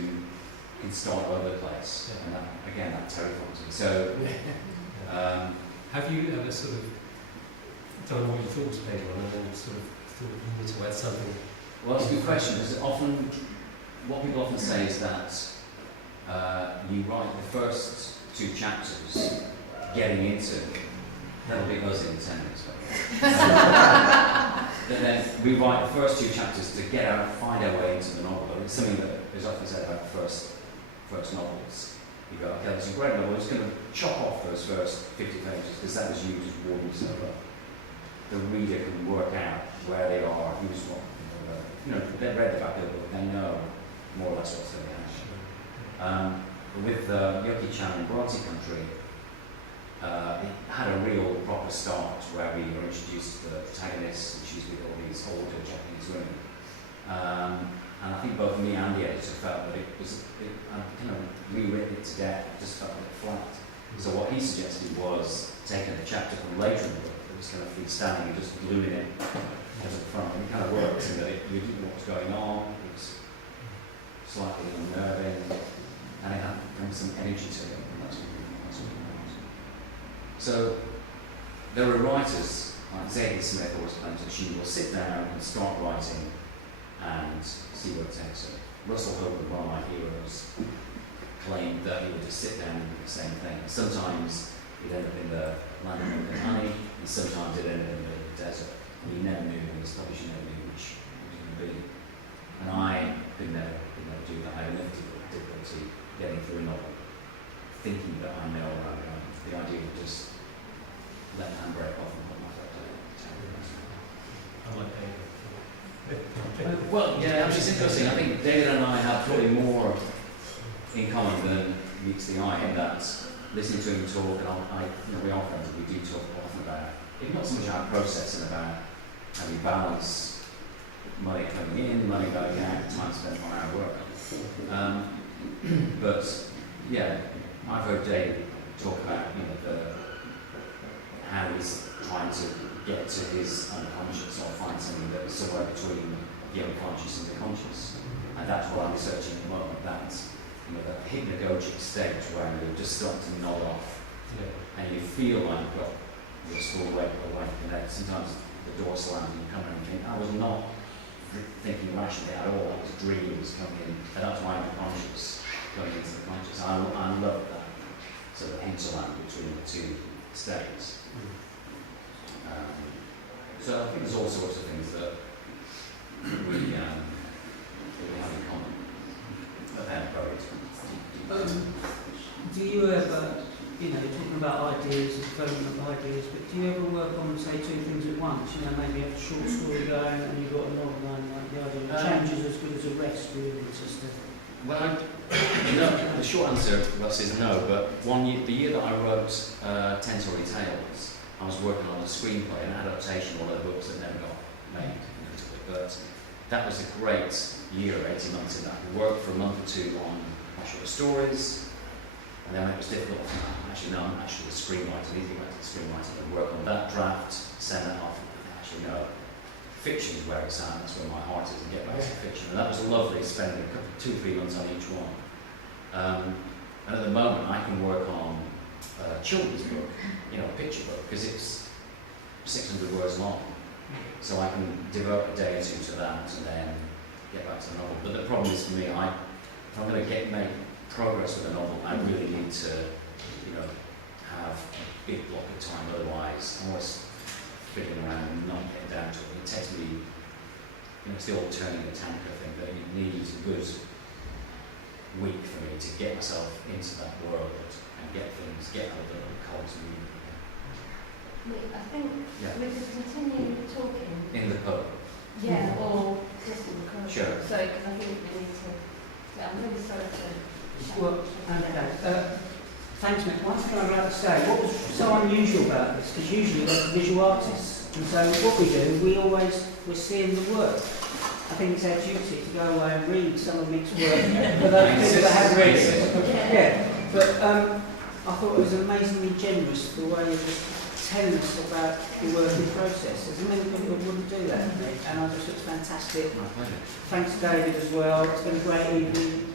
can start all over the place. Yeah. And that, again, that terrifies me. So, have you ever sort of done what you thought was page 1 and then sort of thought you need to add something? well, that's a good question, because what people often say is that you write the first 2 chapters getting into, that'll be us in 10 minutes. Then we write the first 2 chapters to find our way into the novel. It's something that is often said about first novels. You go, okay, it's a great novel, I'm just going to chop off those first 50 pages, because that was you just warming yourself up. The reader can work out where they are, who's what. They've read the back of the book, they know more or less what's going to happen. With Yucky Chan in Bronte Country, it had a real proper start where we were introduced to the protagonist, and she's with all these older Japanese women. And I think both me and the editor felt that I kind of rewritten it to death, it just felt a bit flat. So what he suggested was taking a chapter from later in the book that was kind of freestanding and just gluing it as a front. And it kind of worked in that you didn't know what was going on, it was slightly unnerving, and it had some energy to it, and that's what we want. So there are writers, like Zadie Smith always claims that she will sit down and start writing and see what it takes her. Russell Hogan, one of my heroes, claimed that he would just sit down and do the same thing. Sometimes he'd end up in the land of milk and honey, and sometimes he'd end up in the desert. And he never knew, and his publisher never knew which it was going to be. And I could never do that. I had enough difficulty getting through a novel, thinking that I know where I'm going. The idea of just let the handbrake off and put myself down. I like David. Well, yeah, it's interesting. I think David and I have probably more in common than meets the eye in that listening to him talk, and we are friends, and we do talk often about, if not so much our process and about how we balance money coming in, money going out, time spent on our work. But yeah, I've heard David talk about how he's trying to get to his unconscious or find something that is somewhere between the unconscious and the conscious. And that's what I'm researching at the moment, that hypnagogic state where you just start to nod off and you feel like you've got your full awake, and then sometimes the door slammed and you come in and think, I was not thinking rationally at all. It was dreams coming in, and that's my unconscious going into the conscious. I love that sort of hinterland between the two states. So I think there's all sorts of things that we have in common. But then do you ever, talking about ideas, the development of ideas, but do you ever work on, say, two things at once? Maybe have a short story going and you've got a novel going, like the idea of change is as good as a rest, really, it's just well, no, the short answer is no, but the year that I wrote Tentory Tales, I was working on a screenplay, an adaptation of one of the books that never got made, but that was a great year, 18 months in that. We worked for a month or two on my short stories, and then it was difficult. Actually, no, I'm actually the screenwriter, anything like the screenwriter, and work on that draft, send it off, and actually no. Fiction is where it's at, that's where my heart is, and get back to fiction. And that was lovely, spending 2-3 months on each one. And at the moment, I can work on a children's book, a picture book, because it's 600 words long. So I can devote a day or two to that and then get back to the novel. But the problem is for me, if I'm going to make progress with a novel, I really need to, have a big block of time. Otherwise, I'm always fiddling around and not getting down to it. It takes me, it's the old turning the tanker thing, that you need a good week for me to get myself into that world and get out of the cogs moving. I think we could continue talking. In the pub? Yeah, or just in the corridor. Sure. Sorry, because I think we need to. Yeah, I'm really sorry to. Well, okay. Thanks, Mick. One thing I'd like to say, what was so unusual about this, because usually we're visual artists, and so what we do, we're seeing the work. I think it's our duty to go away and read some of Mick's work for those people that haven't read it. Yeah, but I thought it was amazingly generous the way of just telling us about the working process. There's many people that wouldn't do that, and I just thought it's fantastic. My pleasure. Thanks, David, as well. It's been a great evening.